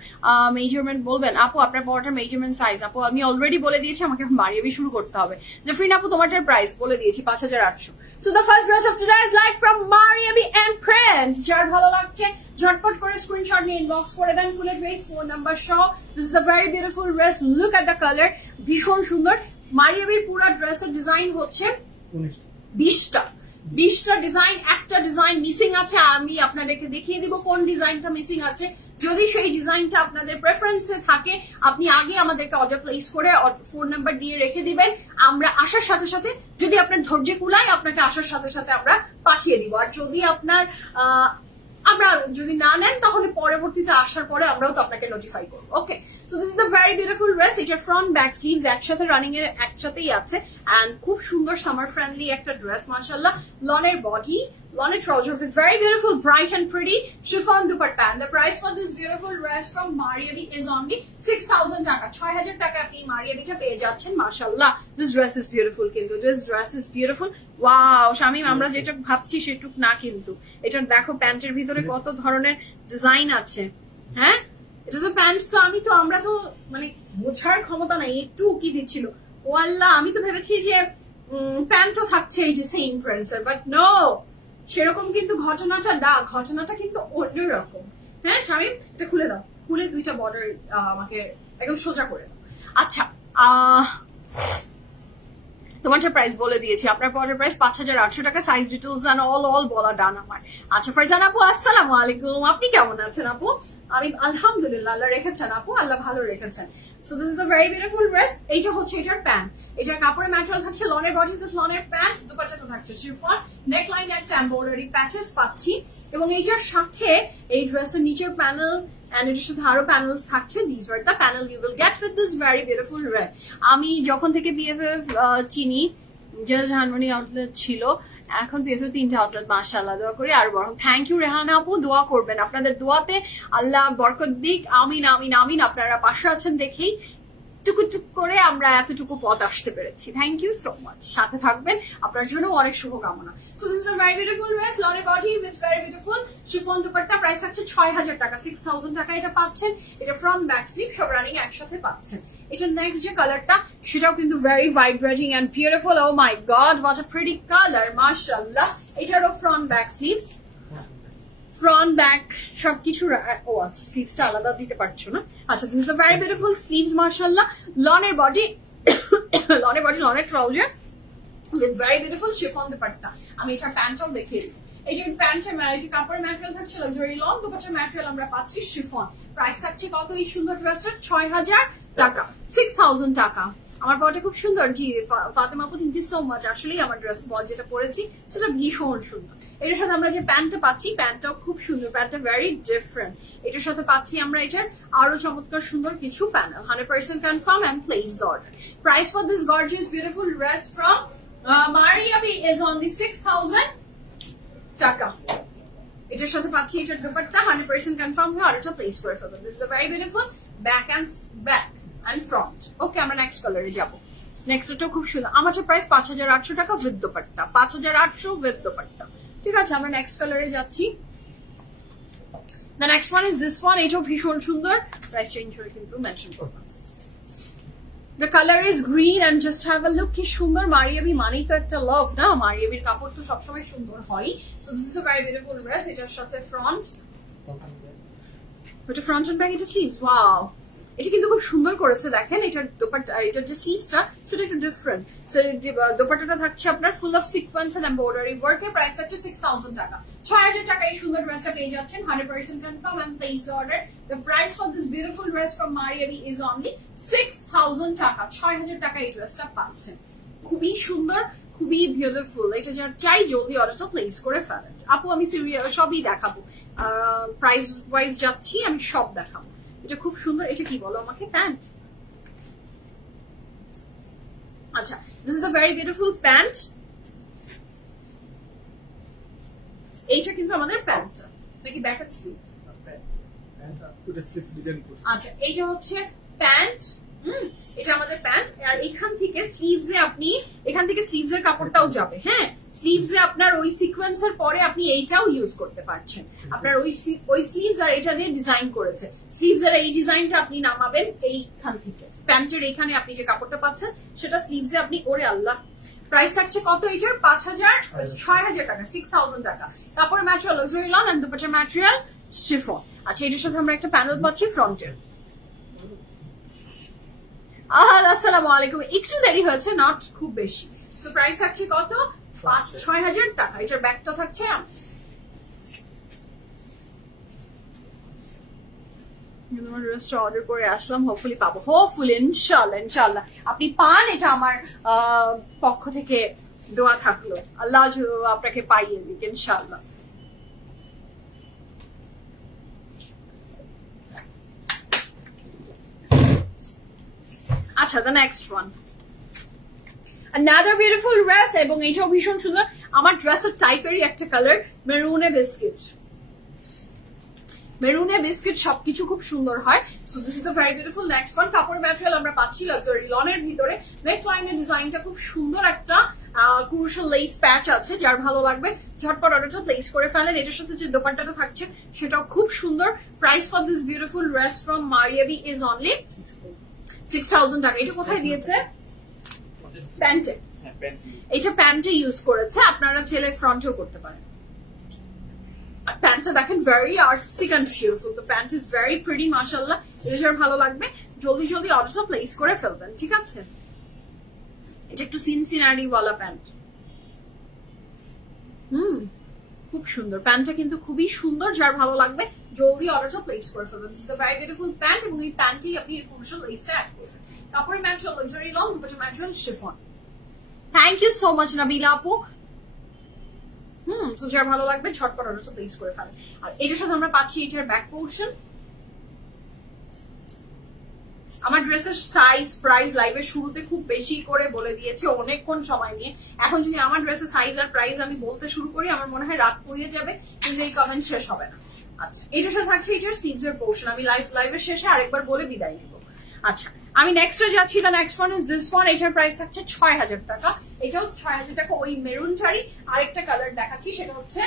মেজারমেন্ট বলবেন আপু? আপনার পরাটার মেজারমেন্ট সাইজ আপু আমি অলরেডি বলে দিয়েছি, আমাকে মারিয়াবি শুরু করতে হবে। জাফরিন আপু, তোমারটার প্রাইস বলে দিয়েছি 5,800। So the first dress of today is live from Maria B M Prints. যার ভালো লাগছে ঝটপট করে স্ক্রিনশট নিয়ে ইনবক্স করে দেন, ফুল ড্রেস, ফোন নাম্বার সহ। This is the very beautiful dress, look at the colour, ভীষণ সুন্দর। মারিয়াবির পুরো ড্রেসের ডিজাইন হচ্ছে 20টা ডিজাইন, একটা ডিজাইন মিসিং আছে, আমি আপনাদেরকে দেখিয়ে দিব কোন ডিজাইনটা মিসিং আছে। যদি সেই ডিজাইনটা আপনাদের প্রেফারেন্সে থাকে, আপনি আগে আমাদেরকে অর্ডার প্লেস করে ফোন নাম্বার দিয়ে রেখে দিবেন, আমরা আসার সাথে সাথে, যদি আপনার ধৈর্য কুলায়, আপনাকে আসার সাথে সাথে আমরা পাঠিয়ে দিব। আর যদি আপনার আমরা যদি না নেন, তাহলে পরবর্তীতে আসার পরে আমরাও তো আপনাকে নোটিফাই করবো। Okay, so this is the very beautiful dress. এটা ফ্রন্ট ব্যাক স্লিভস একসাথে রানিং এর একসাথেই আছে, এন্ড খুব সুন্দর সামার ফ্রেন্ডলি একটা ড্রেস মাশাআল্লাহ। লনের বডি, লনের trouser with very beautiful, bright and pretty chiffon dupatta, and the price for this beautiful dress from Mariabi is only 6,000 টাকা। 6,000 টাকা আপনি মারিয়াবিটা পেয়ে যাচ্ছেন মাশাআল্লাহ। This dress is beautiful, কিন্তু this dress is beautiful. Wow Shamim, আমরা যেটা ভাবছি সেটুক না, কিন্তু এটা দেখো প্যান্টের ভিতরে কত ধরনের ডিজাইন আছে। হ্যাঁ, এটা তো প্যান্টস, তো আমরা তো মানে বোঝার ক্ষমতা নাই, একটু কি দিচ্ছিল। ও আল্লাহ, আমি তো ভেবেছি যে প্যান্টও থাকছে এই যে সেম প্রিন্টসের, বাট নো, সেরকম কিন্তু ঘটনাটা কিন্তু অন্যরকম। হ্যাঁ শামিম, এটা খুলে দাও, খুলে 2টা বর্ডার আমাকে একদম সোজা করে দাও। আচ্ছা, তোমারটা প্রাইস বলে দিয়েছি, আপনার পরের প্রাইস 5,800 টাকা। সাইজ ডিটেলস জানো, অল বলা ডান আমার। আচ্ছা ফারজান আপু, আসসালামু আলাইকুম, আপনি কেমন আছেন আপু? আমি আলহামদুলিল্লাহ, আল্লাহ রেখেছেন আপু, আল্লাহ ভালো রেখেছেন। So this is the very beautiful dress. এইটা হচ্ছে এটার প্যান্ট, এটার কাপড়ের ম্যাটেরিয়াল থাকছে লনের বডি উইথ লনের প্যান্ট, দুপাট্টাটা থাকছে chiffon, neckline and embroidery patches পাচ্ছি, এবং এইটার সাথে এই ড্রেসের নিচের প্যানেল and এটার সাথে আরো প্যানেলস থাকছে। These were the panel you will get with this very beautiful dress. আমি যখন থেকে BFF চিনি, যে ধানমন্ডি আউটলেট ছিল, এখন পেয়েছো 3টা আউটলেট, মাশাআল্লাহ। দোয়া করি আর বরং। থ্যাংক ইউ রেহানা আপু, দোয়া করবেন, আপনাদের দোয়াতে আল্লাহ বরকত দিক। আমিন আমিন আমিন। আপনারা পাশে আছেন দেখেই টুকুটুক করে আমরা এতটুকু পথ আসতে পেরেছি। থ্যাংক ইউ সো মাচ, সাথে থাকবেন, আপনার জন্য অনেক শুভকামনা। So this is a very beautiful dress, লনের body with very beautiful chiffon dupatta. Price আছে 6000 টাকা, 6000 টাকা এটা পাচ্ছেন। এটা ফ্রন্ট ব্যাক স্লিভ সব রানিং একসাথে পাচ্ছেন। এটা নেক্সট যে কালারটা সেটাও কিন্তু very vibrating and beautiful. Oh my god, what a pretty colour, মাশাআল্লাহ। এটারও front back sleeves, front back সবকিছু। ও আচ্ছা, স্লিভসটা আলাদা দিতে পারছো না। আচ্ছা, this is the very beautiful sleeves, মাশাআল্লাহ। লনের বডি, লনের বডি, লনের trouser with very beautiful chiffon dupatta. আমি এটা প্যান্টটাও দেখিয়ে দিই। এই যে প্যান্টের এটা কাপড়ের ম্যাটেরিয়াল থাকছে লাক্সারি লং, দুপাট্টার ম্যাটেরিয়াল আমরা পাচ্ছি শিফন। প্রাইস থাকছে কত এই সুন্দর ড্রেসটার? 6000 টাকা, 6000 টাকা। আমার পরটা খুব সুন্দর। জি ফাতেমা আপু, থ্যাংক ইউ সো মাচ। আসলেই আমার ড্রেস পর যেটা পরেছি সেটা ভীষণ সুন্দর। এটার সাথে আমরা যে প্যান্টটা পাচ্ছি, প্যান্টটাও খুব সুন্দর, প্যান্টটা ভেরি ডিফারেন্ট। এটার সাথে পাচ্ছি আমরা এটার আরো চমৎকার সুন্দর কিছু panel. 100% confirm and place the order. Price for this gorgeous beautiful dress from Maria B is only 6000 টাকা। এটার সাথে পাচ্ছি এটার দুপাট্টা 100% কনফার্ম হয়ে অর্ডারটা প্লেস করে ফেলবেন। This is the very beautiful back and front. ওকে, আমরা নেক্সট কালারে যাব। নেক্সট এটা খুব সুন্দর। আমার প্রাইস 5800 টাকা উইথ দোপাট্টা, 5800 উইথ দোপাট্টা। ঠিক আছে, আমরা নেক্সট কালারে যাচ্ছি। The next one is this one. এটাও ভীষণ সুন্দর। প্রাইস চেঞ্জ করে কিন্তু মেনশন করব। The color is green and just have a look. কি সুন্দর। মারিয়াবি মানেই তো একটা লাভ না, মারিয়াবির কাপড় তো সবসময় সুন্দর হয়। So this is the very beautiful dress. এটার সাথে ফ্রন্ট, ওটা ফ্রন্ট এন্ড ব্যাক, এটা স্লিভস। ওয়াও, এটা কিন্তু খুব সুন্দর করেছে। দেখেন এটার দোপাট্টা, এটার যে স্লিভসটা সেটা একটু ডিফারেন্ট। সো দোপাট্টাটা থাকছে আপনার full of sequence and embroidery work. এর প্রাইস হচ্ছে 6000 টাকা। 6000 টাকা এই সুন্দর ড্রেসটা পেয়ে যাচ্ছেন। 100% confirm and place order. The price for this beautiful dress from Maria B is only 6000 টাকা। 6000 টাকা এই ড্রেসটা পাচ্ছেন। খুবই সুন্দর, খুবই বিউটিফুল। এটা যার চাই জলদি অর্ডারটা প্লেস করে ফেলেন। আপু আমি সবই দেখাবো, প্রাইস ওয়াইজ যাচ্ছি, আমি সব দেখাবো। এটা খুব সুন্দর। এটা কি বলো আমাকে? প্যান্ট। আচ্ছা, this is the very beautiful pant. এইটা কিন্তু আমাদের প্যান্টটা নাকি ব্যাক এন্ড স্লিভস? আচ্ছা, এইটা হচ্ছে প্যান্ট। এটা আমাদের প্যান্ট। আর এখান থেকে স্লিভসে আপনি, এখান থেকে স্লিভসের কাপড়টাও যাবে। হ্যাঁ, স্লিভসে আপনার ওই সিকোয়েন্সের পরে আপনি এইটাও ইউজ করতে পারছেন। আপনার ওই স্লিভস আর এটা দিয়ে ডিজাইন করেছে। স্লিভসের এই ডিজাইনটা আপনি নামাবেন এইখান থেকে। প্যান্টের এখানে আপনি যে কাপড়টা পাচ্ছেন সেটা স্লিভসে আপনি, ওরে আল্লাহ। প্রাইস থাকছে কত এটার? 6000 টাকা, 6000 টাকা। কাপড়ের ম্যাটেরিয়াল লাক্সারি লন এন্ড দুপাট্টার ম্যাটেরিয়াল শিফন। আচ্ছা, এটার সাথে আমরা একটা প্যানেল পাচ্ছি ফ্রন্টের। আসসালামু আলাইকুম। একটু দেরি হয়েছে, নট খুব বেশি। সো প্রাইস থাকছে কত? 6000 টাকা। এটার ব্যাগটা থাকছে অর্ডার করে আসলাম, হোপফুলি পাবো, হোপফুলি ইনশাআল্লাহ ইনশাআল্লাহ আপনি পান। এটা আমার পক্ষ থেকে দোয়া থাকলো, আল্লাহ আপনাকে পাইয়ে দিক ইনশাআল্লাহ। আচ্ছা, the next one, another beautiful dress, এবং এইটাও ভীষণ সুন্দর। আমার ড্রেসের টাইপেরই একটা কালার, মেরুনে বিস্কিট। মেরুনে বিস্কিট সবকিছু খুব সুন্দর হয়। So this is the very beautiful next one. কাপড় ম্যাটেরিয়াল আমরা পাচ্ছি লাক্সারি লনের ভিতরে। নেক লাইনের ডিজাইনটা খুব সুন্দর, একটা ক্রুশাল লেস প্যাচ আছে। যার ভালো লাগবে ঝটপট অর্ডারটা প্লেস করে ফেলেন। এটার সাথে যে দোপাট্টাটা থাকছে সেটাও খুব সুন্দর। Price for this beautiful dress from Maria B is only 6000 টাকা। এটা কোথায় দিয়েছে? প্যান্টে। এটা প্যান্টে ইউজ করেছে, আপনারা ছেলে ফ্রন্টও করতে পারেন। প্যান্টটা দেখেন very artistic and beautiful. The pant is very pretty, মাশাআল্লাহ। এটা ভালো লাগবে, জলদি জলদি অর্ডারটা প্লেস করে ফেলবেন। ঠিক আছে, এটা একটু সিনসিনারি ওয়ালা প্যান্ট। খুব সুন্দর প্যান্টটা, কিন্তু খুবই সুন্দর। যার ভালো লাগবে জলদি অর্ডারটা প্লেস করে ফেলবেন। This is the very beautiful pant, এবং এই প্যান্টেই আপনি এই ক্রুশাল লেসটা অ্যাড করবেন। কাপড়ের ম্যাটেরিয়াল লাক্সারি লং, দুপাট্টার material chiffon. Thank you so much Nabila আপু। সো যার ভালো লাগবে ঝটপট অর্ডারটা প্লেস করে ফেলেন। আর এটার সাথে আমরা পাচ্ছি এটার ব্যাক পোর্শন। আমার ড্রেসের সাইজ প্রাইস লাইভের শুরুতে খুব বেশি করে বলে দিয়েছি অনেকক্ষণ সময় নিয়ে। এখন যদি আমার ড্রেসের সাইজ আর প্রাইস আমি বলতে শুরু করি আমার মনে হয় রাত পড়িয়ে যাবে, কিন্তু এই কমেন্ট শেষ হবে না। আচ্ছা, এটার সাথে থাকছে এটার স্লিভস এর পোর্শন। আমি লাইভের শেষে আরেকবার বলে বিদায় নিব। আচ্ছা, আমি নেক্সটে যাচ্ছি। The next one is this one. এটার প্রাইস থাকছে 6000 টাকা। এটাও 6000 টাকা। ওই মেরুনটারই আরেকটা কালার দেখাচ্ছি, সেটা হচ্ছে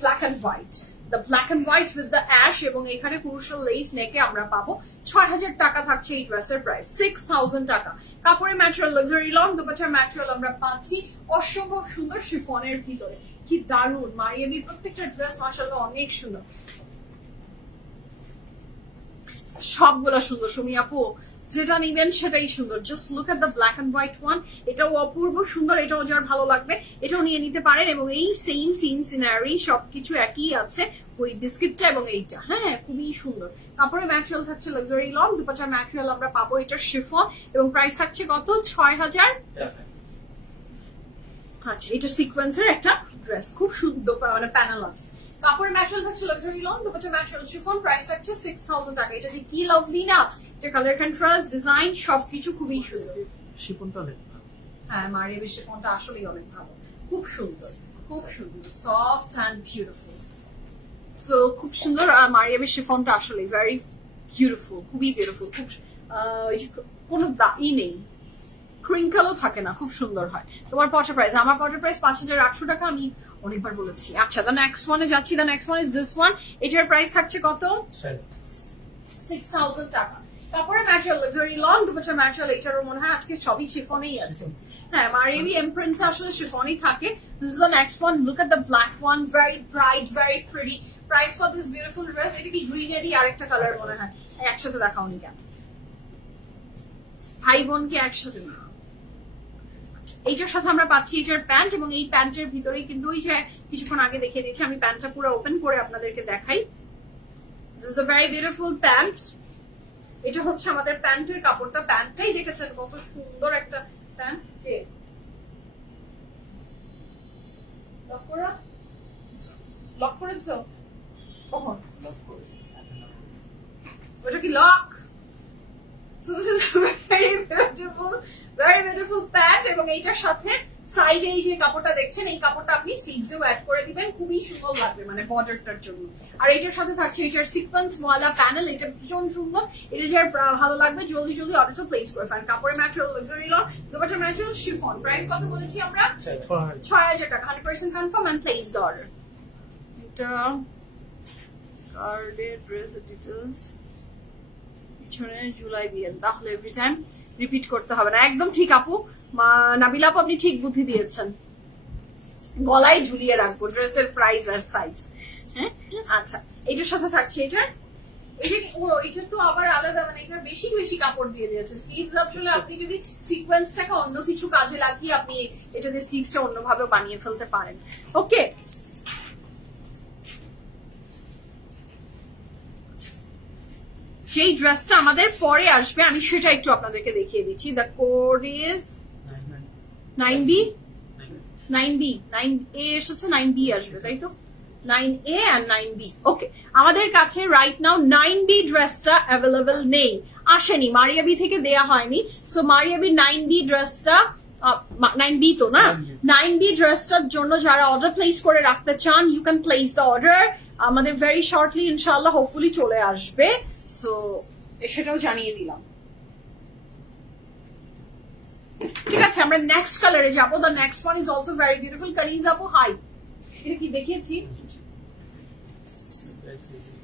black and white. The black and white with the ash, এবং এখানে ক্রুশাল লেস নেকে আমরা পাবো। 6000 টাকা থাকছে এই ড্রেসের প্রাইস। 6000 টাকা। কাপড়ের ম্যাটেরিয়াল লাক্সারি লং, দুপাটার ম্যাটেরিয়াল আমরা পাচ্ছি অসম্ভব সুন্দর শিফনের ভিতরে। কি দারুণ! মারিয়ামির প্রত্যেকটা ড্রেস মাশাআল্লাহ অনেক সুন্দর, সবগুলো সুন্দর। সুমি আপু যেটা নিবেন সেটাই সুন্দর। Just look at the black and white one. এটাও অপূর্ব সুন্দর, এটাও যার ভালো লাগবে এটাও নিয়ে নিতে পারেন। এবং এই সেম সিনারি সবকিছু একই আছে, ওই বিস্কিটটা এবং এইটা। হ্যাঁ, খুবই সুন্দর। কাপড়ের ম্যাটেরিয়াল থাকছে লাক্সারি লং, দুপাটার ম্যাটেরিয়াল আমরা পাবো এটা শিফন, এবং প্রাইস থাকছে কত? 6000। আচ্ছা, এটা সিকোয়েন্সের একটা ড্রেস, খুব সুন্দর মানে প্যানেল আছে। কাপড়ের ম্যাটেরিয়াল থাকছে লাক্সারি লং, দুপাটার ম্যাটেরিয়াল শিফন, প্রাইস থাকছে 6000 টাকা। এটা যে কি লাভলি না, এটা কালার কন্ট্রাস্ট, ডিজাইন সবকিছু খুবই সুন্দর। শিফনটা অনেক ভালো। হ্যাঁ, মারিয়াবি শিফনটা আসলেই অনেক ভালো, খুব সুন্দর, খুব সুন্দর, সফট এন্ড বিউটিফুল। সো খুব সুন্দর। মারিয়াবি শিফনটা আসলে ভেরি বিউটিফুল, খুবই বিউটিফুল। খুব কোনো দাই নেই, ক্রিঙ্কলও থাকে না, খুব সুন্দর হয়। তোমার পটার প্রাইস, আমার পটার প্রাইস 5800 টাকা, আমি অনেকবার বলেছি। আচ্ছা, দ্য নেক্সট ওয়ানে যাচ্ছি। The next one is this one. এটার প্রাইস থাকছে কত? 6000 টাকা। কাপড়ের ম্যাটেরিয়াল লাক্সারি লং, দুপাটার ম্যাটেরিয়াল এটারও মনে হয় আজকে সবই শিফনেই আছে। হ্যাঁ, মারিয়াবি এমপ্রিন্টস আসলে শিফনই থাকে। This is the next one. Look at the black one, very bright, very pretty. Price for this beautiful dress, এটা কি গ্রিনেরই আরেকটা কালার মনে হয়? একসাথে দেখাওনি কেন? ভাই বোনকে একসাথে না। এইটার সাথে আমরা পাচ্ছি এটার প্যান্ট, এবং এই প্যান্টের ভিতরে কিন্তু ওই যে কিছুক্ষণ আগে দেখিয়ে দিয়েছি, আমি প্যান্টটা পুরো ওপেন করে আপনাদেরকে দেখাই। This is a very beautiful pant. এটা হচ্ছে আমাদের প্যান্টের কাপড়টা। প্যান্টটাই দেখেছেন কত সুন্দর একটা প্যান্ট। লক করেছো কখন? ওটা কি lock? So this is very beautiful pant, এবং এইটার সাথে সাইডে এই যে কাপড়টা দেখছেন, এই কাপড়টা আপনি স্লিভসেও অ্যাড করে দিবেন, খুবই সুন্দর লাগবে মানে বর্ডারটার জন্য। আর এটার সাথে থাকছে এটার সিকোয়েন্স ওয়ালা প্যানেল, এটা ভীষণ সুন্দর। এটা যার ভালো লাগবে জলদি জলদি অর্ডারটা প্লেস করে ফেলেন। কাপড়ের ম্যাটেরিয়াল লাক্সারি লং, দুপাটার ম্যাটেরিয়াল শিফন। প্রাইস কত বলেছি আমরা? 6000 টাকা। 100% confirm and place the order. এটা কার্ডে ড্রেস ডিটেইলস পিছনে জুলাই বিয়েন, তাহলে এভরি টাইম রিপিট করতে হবে না। একদম ঠিক আপু, নাবিলা আপু আপনি ঠিক বুদ্ধি দিয়েছেন। গলায় ঝুলিয়ে রাখবো ড্রেসের প্রাইস আর সাইজ। হ্যাঁ, আচ্ছা, এটার সাথে থাকছে এটার এটা তো আবার আলাদা, মানে এটা বেশি বেশি কাপড় দিয়ে দিয়েছে। স্লিভস আসলে আপনি যদি সিকোয়েন্সটাকে অন্য কিছু কাজে লাগিয়ে আপনি এটা দিয়ে স্লিভসটা অন্যভাবে বানিয়ে ফেলতে পারেন। ওকে, সেই ড্রেসটা আমাদের পরে আসবে, আমি সেটা একটু আপনাদেরকে দেখিয়ে দিচ্ছি। The code is 9B, 9B, 9A এসেছে, 9B আসবে, তাই তো? 9A and 9B। ওকে, আমাদের কাছে রাইট নাও 9B ড্রেসটা অ্যাভেলেবল নেই, আসেনি, মারিয়াবি থেকে দেয়া হয়নি। সো মারিয়াবি 9B ড্রেসটা, 9B তো না, 9B ড্রেসটার জন্য যারা অর্ডার প্লেস করে রাখতে চান, you can place the order. আমাদের ভেরি শর্টলি ইনশাআল্লাহ হোপফুলি চলে আসবে। সো সেটাও জানিয়ে দিলাম। ঠিক আছে, আমরা নেক্সট কালারে যাবো। The next one is also very beautiful. Kaniz আপু হাই, এটা কি দেখিয়েছি?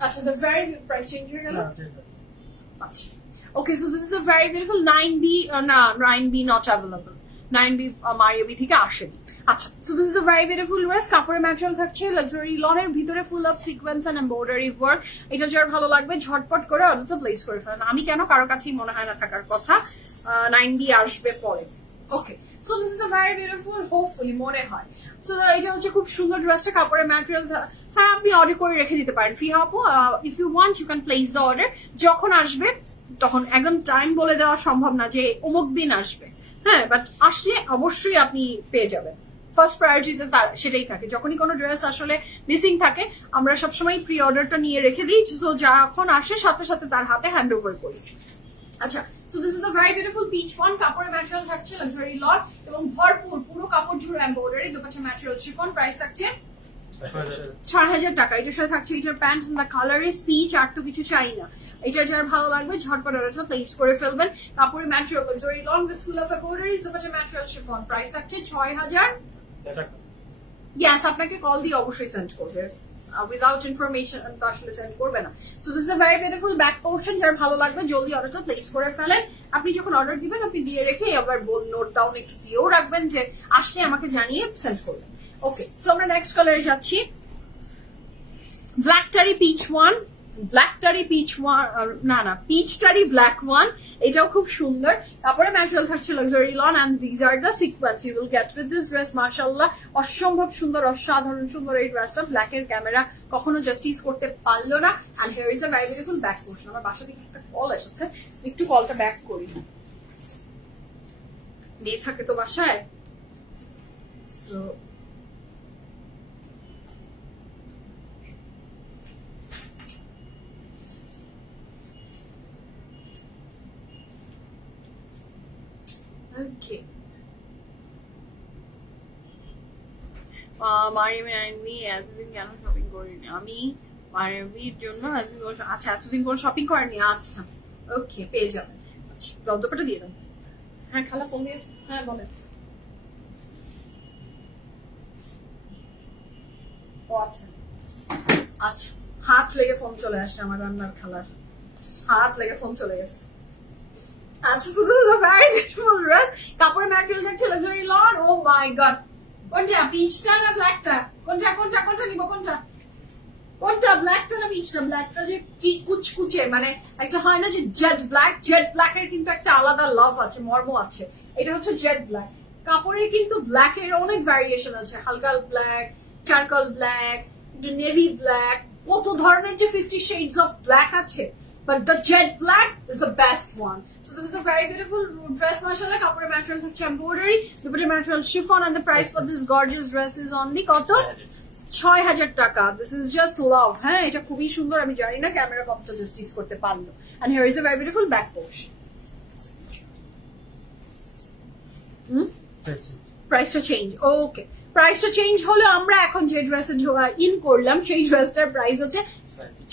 আচ্ছা, দ্য ভেরি প্রাইস চেঞ্জ হয়ে গেল। আচ্ছা, okay, so this is the very beautiful 9B, না 9B not available, 9B Maria B থেকে আসেনি। আচ্ছা, so this is the very beautiful dress. কাপড়ের ম্যাটেরিয়াল থাকছে লাক্সারি লনের ভিতরে, full of sequence and embroidery work. এটা যার ভালো লাগবে ঝটপট করে অর্ডারটা প্লেস করে ফেলেন। আমি কেন কারো কাছেই মনে হয় না থাকার কথা, 9B আসবে পরে। Okay, so this is the very beautiful, hopefully মনে হয়। সো এটা হচ্ছে খুব সুন্দর ড্রেসটা। কাপড়ের ম্যাটেরিয়াল, হ্যাঁ আপনি অর্ডার করে রেখে দিতে পারেন। ফি আপু, if you want you can place the order. যখন আসবে তখন একদম টাইম বলে দেওয়া সম্ভব না যে অমুক দিন আসবে, হ্যাঁ, বাট আসলে অবশ্যই আপনি পেয়ে যাবেন। ফার্স্ট প্রায়োরিটিতে সেটাই থাকে। যখনই কোনো ড্রেস আসলে মিসিং থাকে আমরা সবসময় প্রি অর্ডারটা নিয়ে রেখে দিই, সো যখন আসে সাথে সাথে তার হাতে হ্যান্ড ওভার করি। আচ্ছা, so this is the very beautiful peach one. কাপড়ের ম্যাটেরিয়াল থাকছে লাক্সারি লট এবং ভরপুর পুরো কাপড় জুড়ে এমব্রয়ডারি, দুপাশে ম্যাটেরিয়াল শিফন। প্রাইস থাকছে 6000 টাকা। এটার সাথে থাকছে এটার pant, the colour is peach, আর তো কিছু চাই না। এটার যারা ভালো লাগবে ঝটপট অর্ডার প্লেস করে ফেলবেন। কাপড়ের material luxury long with full of embroidery, দুপাশে ম্যাটেরিয়াল শিফন। প্রাইস থাকছে 6000 টাকা। ইয়েস, আপনাকে কল দিয়ে অবশ্যই সেন্ড করবে, উইদাউট ইনফরমেশন তো আসলে সেন্ড করবে না। So this is a very beautiful back portion. যার ভালো লাগবে জলদি অর্ডারটা প্লেস করে ফেলেন। আপনি যখন অর্ডার দিবেন আপনি দিয়ে রেখে আবার নোট ডাউন একটু দিয়েও রাখবেন যে আসলে আমাকে জানিয়ে সেন্ড করবেন। ওকে, সো আমরা নেক্সট কালারে যাচ্ছি। ব্ল্যাক টারি পিচ ওয়ান, ব্ল্যাক টারি পিচ ওয়ান, না পিচ টারি ব্ল্যাক ওয়ান। এটাও খুব সুন্দর। তারপরে ম্যাটেরিয়াল থাকছে luxury lawn and these are the sequence you will get with this dress. মাশাআল্লাহ, অসম্ভব সুন্দর, অসাধারণ সুন্দর এই ড্রেসটা। ব্ল্যাক এর ক্যামেরা কখনো জাস্টিস করতে পারলো না। And here is a very beautiful back portion. আমার বাসা থেকে একটা কল এসেছে, একটু কলটা ব্যাক করি। মেয়ে থাকে তো বাসায়, সো okay. মারিয়ামি এতদিন কেন শপিং করিনি? আমি মারিয়ামির জন্য আচ্ছা এতদিন পর শপিং করেনি। আচ্ছা ওকে, পেয়ে যাবেন। আচ্ছা দোপাট্টা দিয়ে দেন। হ্যাঁ খালা ফোন দিয়েছে, হ্যাঁ বলেন। ও আচ্ছা আচ্ছা, হাত লেগে ফোন চলে আসে আমার রান্নার খালার, হাত লেগে ফোন চলে গেছে। আচ্ছা, so this is a very beautiful dress. কাপড়ের ম্যাটেরিয়াল থাকছে luxury loan. O my god, কোনটা পিচটা না ব্ল্যাকটা? কোনটা কোনটা কোনটা নিব? কোনটা কোনটা, ব্ল্যাকটা না পিচটা? ব্ল্যাকটা যে কি কুচকুচে, মানে একটা হয় না যে জেড ব্ল্যাক, জেড ব্ল্যাক এর কিন্তু একটা আলাদা লাভ আছে, মর্ম আছে। এটা হচ্ছে জেড ব্ল্যাক। কাপড়ের কিন্তু ব্ল্যাক এর অনেক ভ্যারিয়েশন আছে, হালকা black, charcoal black, navy black, কত ধরনের যে 50 shades of black আছে। But the jet black is the best one. So this is a very beautiful dress, mashallah. Kapore material is embroidery, dupatta material chiffon, and the price for this gorgeous dress is only koto 6000 টাকা। This is just love. হ্যাঁ, এটা খুবই সুন্দর। আমি জানি না camera কতটা justice করতে পারলো। And here is a very beautiful back portion. প্রাইসটা চেঞ্জ, ওকে। প্রাইসটা চেঞ্জ হলো আমরা এখন যে ড্রেসে ইন করলাম সেই ড্রেসটার প্রাইস হচ্ছে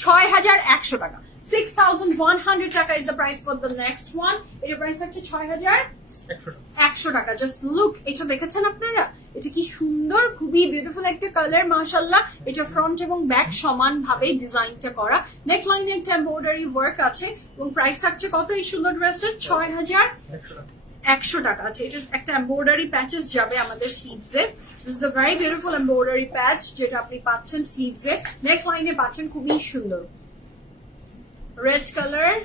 6100 টাকা। 6100 টাকা is the price for the next one. এর প্রাইস হচ্ছে 6100 টাকা। জাস্ট লুক, এটা দেখেছেন আপনারা? এটা কি সুন্দর, খুবই বিউটিফুল একটা কালার মাশাআল্লাহ। এটা ফ্রন্ট এবং ব্যাক সমান ভাবে ডিজাইনটা করা, নেক লাইনে একটা এমব্রয়ডারি ওয়ার্ক আছে এবং প্রাইস থাকছে কত এই সুন্দর ড্রেসটার? 6100 টাকা। আছে এটা একটা এমব্রয়ডারি প্যাচেস যাবে আমাদের স্লিভসে। This is a very beautiful embroidery patch যেটা আপনি পাচ্ছেন স্লিভসে, নেক লাইনে পাচ্ছেন, খুবই সুন্দর। রেড কালার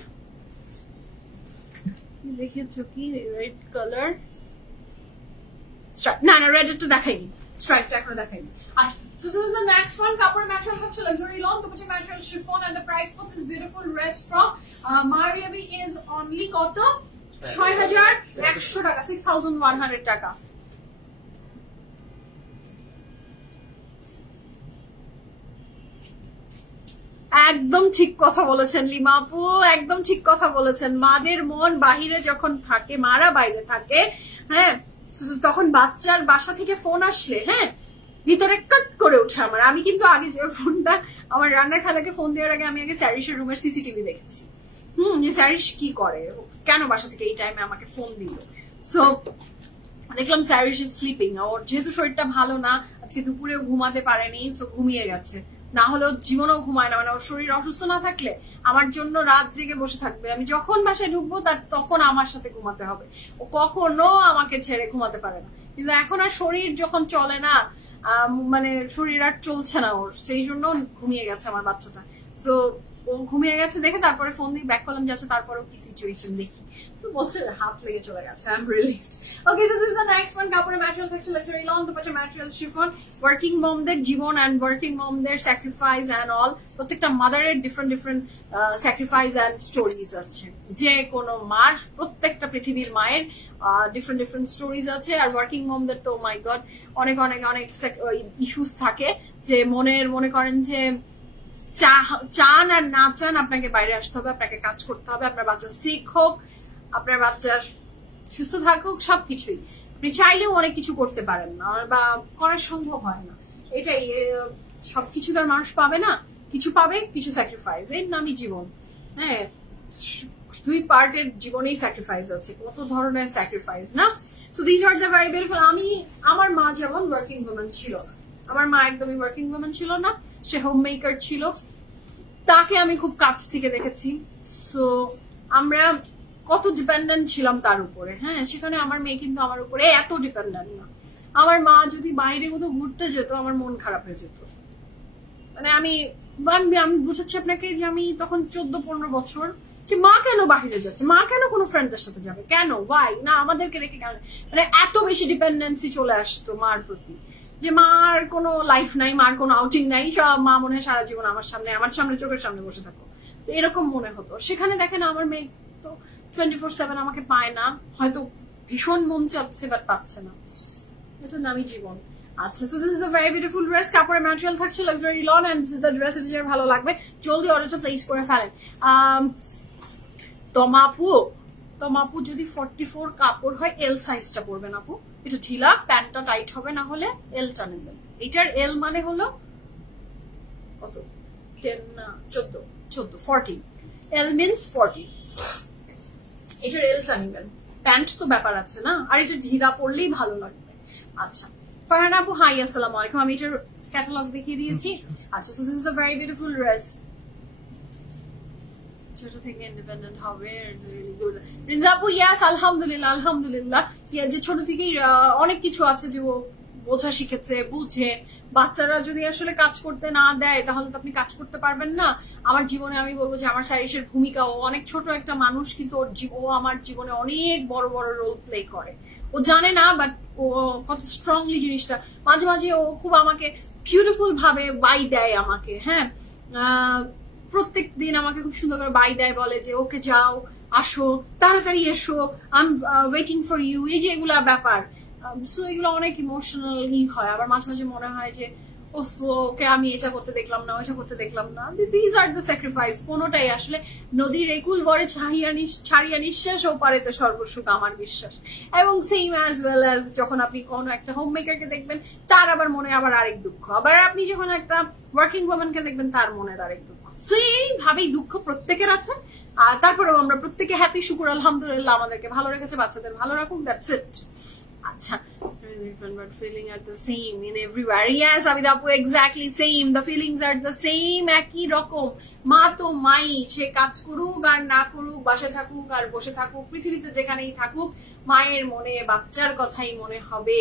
দেখেছো কি? রেড কালার স্ট্রাইপ, না রেড একটু দেখাইনি, স্ট্রাইপটা এখনো দেখাইনি। আচ্ছা, so this is the next one. কাপড়ের ম্যাটেরিয়াল হচ্ছে লাক্সারি লং, দুপাশে material chiffon, and the price for this beautiful dress from Mariami is only কত? 6100 টাকা, 6100 টাকা। একদম ঠিক কথা বলেছেন লিমা আপু, একদম ঠিক কথা বলেছেন। মাদের মন বাহিরে যখন থাকে, মারা বাইরে থাকে, হ্যাঁ, তখন বাচ্চার বাসা থেকে ফোন আসলে, হ্যাঁ, ভিতরে কাট করে ওঠে আমার। আমি কিন্তু আগে যে ফোনটা আমার রান্নার খালাকে ফোন দেওয়ার আগে আমি আগে স্যারিসের রুমের সিসিটিভি দেখেছি, যে স্যারিস কি করে, কেন বাসা থেকে এই টাইমে আমাকে ফোন দিল। সো দেখলাম স্যারিস ইজ স্লিপিং। ওর যেহেতু শরীরটা ভালো না, আজকে দুপুরেও ঘুমাতে পারেনি, তো ঘুমিয়ে গেছে। না হলেও জীবনেও ঘুমায় না, মানে ওর শরীর অসুস্থ না থাকলে আমার জন্য রাত জেগে বসে থাকবে। আমি যখন বাসায় ঢুকবো তখন আমার সাথে ঘুমাতে হবে, ও কখনো আমাকে ছেড়ে ঘুমাতে পারে না। কিন্তু এখন আর শরীর যখন চলে না, মানে শরীর আর চলছে না ওর, সেই জন্য ঘুমিয়ে গেছে আমার বাচ্চাটা। সো ও ঘুমিয়ে গেছে দেখে তারপরে ফোন দিয়ে ব্যাক করলাম যাচ্ছে, তারপরেও কি সিচুয়েশন দেখি, তো বলছে হাত লেগে চলে গেছে। I am relieved. Okay, so this is the next one. কাপড়ের ম্যাটেরিয়াল থাকছে লাক্সারি লং, দুপাশে ম্যাটেরিয়াল শিফন। ওয়ার্কিং মমদের জীবন এন্ড ওয়ার্কিং মমদের স্যাক্রিফাইস এন্ড অল, প্রত্যেকটা মাদারের different different sacrifice and stories আছে। যে কোনো মার, প্রত্যেকটা পৃথিবীর মায়ের ডিফারেন্ট ডিফারেন্ট স্টোরিজ আছে। আর ওয়ার্কিং মমদের তো মাই গড অনেক অনেক অনেক ইস্যুস থাকে, যে মনে করেন যে চান আর না চান আপনাকে বাইরে আসতে হবে, আপনাকে কাজ করতে হবে, আপনার বাচ্চা সিক হোক আপনার বাচ্চার সুস্থ থাকুক, সবকিছুই আপনি চাইলেও অনেক কিছু করতে পারেন না বা করা সম্ভব হয় না। এটাই, সবকিছু তো আর মানুষ পাবে না, কিছু পাবে, কিছু স্যাক্রিফাইস, এর নামই জীবন। হ্যাঁ, 2 পার্টের জীবনেই স্যাক্রিফাইস আছে, কত ধরনের স্যাক্রিফাইস না। So this are the very beautiful. আমার মা যেমন ওয়ার্কিং ওম্যান ছিল না, আমার মা একদমই ওয়ার্কিং ওম্যান ছিল না, সে হোম মেকার ছিল, তাকে আমি খুব কাছ থেকে দেখেছি। সো আমরা কত ডিপেন্ডেন্ট ছিলাম তার উপরে। হ্যাঁ, সেখানে আমার মেয়ে কিন্তু আমার উপরে এত ডিপেন্ডেন্ট না। আমার মা যদি বাইরে কোথাও ঘুরতে যেত আমার মন খারাপ হয়ে যেত। মানে আমি বুঝাচ্ছি আপনাকে যে আমি তখন 14-15 বছর, যে মা কেন বাহিরে যাচ্ছে, মা কেন কোনো ফ্রেন্ডদের সাথে যাবে, কেন, ওয়াই না, আমাদেরকে রেখে কেন, মানে এত বেশি ডিপেন্ডেন্সি চলে আসতো মার প্রতি, যে মার কোনো লাইফ নাই, মার কোনো আউটিং নাই, সব মা মনে হয় সারা জীবন আমার সামনে চোখের সামনে বসে থাকো, তো এরকম মনে হতো। সেখানে দেখেন আমার মেয়ে তো 24/7 আমাকে পায় না, হয়তো ভীষণ মন চাচ্ছে বাট পাচ্ছে না, এটা নামই জীবন। আচ্ছা, so this is the very beautiful dress, কাপড়ের ম্যাটেরিয়াল থাকছে luxury lawn, and this is the dress, এটা যারা ভালো লাগবে জলদি অর্ডারটা প্লেস করে ফেলেন। তমাপু যদি 44 কাপড় হয় এল সাইজটা পরবেন আপু, এটা ঢিলা, প্যান্টটা টাইট হবে, না হলে এলটা নেবেন। এটার এল মানে হলো কত, 10 না 14, 40, এল মিনস 40, এটার এলটা নেবেন। প্যান্ট তো ব্যাপার আছে না, আর এটা ঢিলা পরলেই ভালো লাগবে। আচ্ছা, ফারহান আপু হাই, আসসালামু আলাইকুম, আমি এটার ক্যাটালগ দেখিয়ে দিয়েছি। আচ্ছা, so this is the very beautiful dress, ছোট থেকে ইন্ডিপেন্ডেন্ট হবে, রিনজাপু ইয়াস, আলহামদুলিল্লাহ আলহামদুলিল্লাহ, যে ছোট থেকেই অনেক কিছু আছে যে ও বোঝা শিখেছে, বুঝে। বাচ্চারা যদি আসলে কাজ করতে না দেয় তাহলে তো আপনি কাজ করতে পারবেন না। আমার জীবনে আমি বলবো যে আমার সাইরিসের ভূমিকা, ও অনেক ছোট একটা মানুষ কিন্তু ও আমার জীবনে অনেক বড় বড় রোল প্লে করে। ও জানে না বাট ও কত স্ট্রংলি জিনিসটা, মাঝে মাঝে ও খুব আমাকে বিউটিফুল ভাবে বাই দেয় আমাকে। হ্যাঁ, প্রত্যেক দিন আমাকে খুব সুন্দর করে বাই দেয়, বলে যে ওকে যাও, আসো, তাড়াতাড়ি এসো, I am waiting for you, এই যে এগুলা ব্যাপার। সো এগুলো অনেক ইমোশনালি হয়। আবার মাঝে মাঝে মনে হয় যে ওকে আমি এটা করতে দেখলাম না, ওইটা করতে দেখলাম না। দিস আর দ্য স্যাক্রিফাইস, কোনোটাই আসলে নদীর একুল বরে ছাড়িয়া নিঃশ্বাস ও পারেতে সর্বসুখ, আমার বিশ্বাস। এবং সেম অ্যাজ ওয়েল অ্যাজ যখন আপনি কোনো একটা হোম মেকারকে দেখবেন তার আবার মনে আবার আরেক দুঃখ, আবার আপনি যখন একটা ওয়ার্কিং ওম্যানকে দেখবেন তার মনের আরেক দুঃখ। সো এইভাবেই দুঃখ প্রত্যেকের আছে, আর তারপরেও আমরা প্রত্যেকে হ্যাপি, শুকুর আলহামদুলিল্লাহ, আমাদেরকে ভালো রেখেছে, বাচ্চাদের ভালো রাখুন, দ্যাটস ইট। আচ্ছা, but feeling are the same in everywhere. Yes, Abida Apu, exactly same. The feelings are the same, একই রকম। মা তো মাই, সে কাজ করুক আর না করুক, বাসা থাকুক আর বসে থাকুক, পৃথিবীতে যেখানেই থাকুক, মায়ের মনে বাচ্চার কথাই মনে হবে।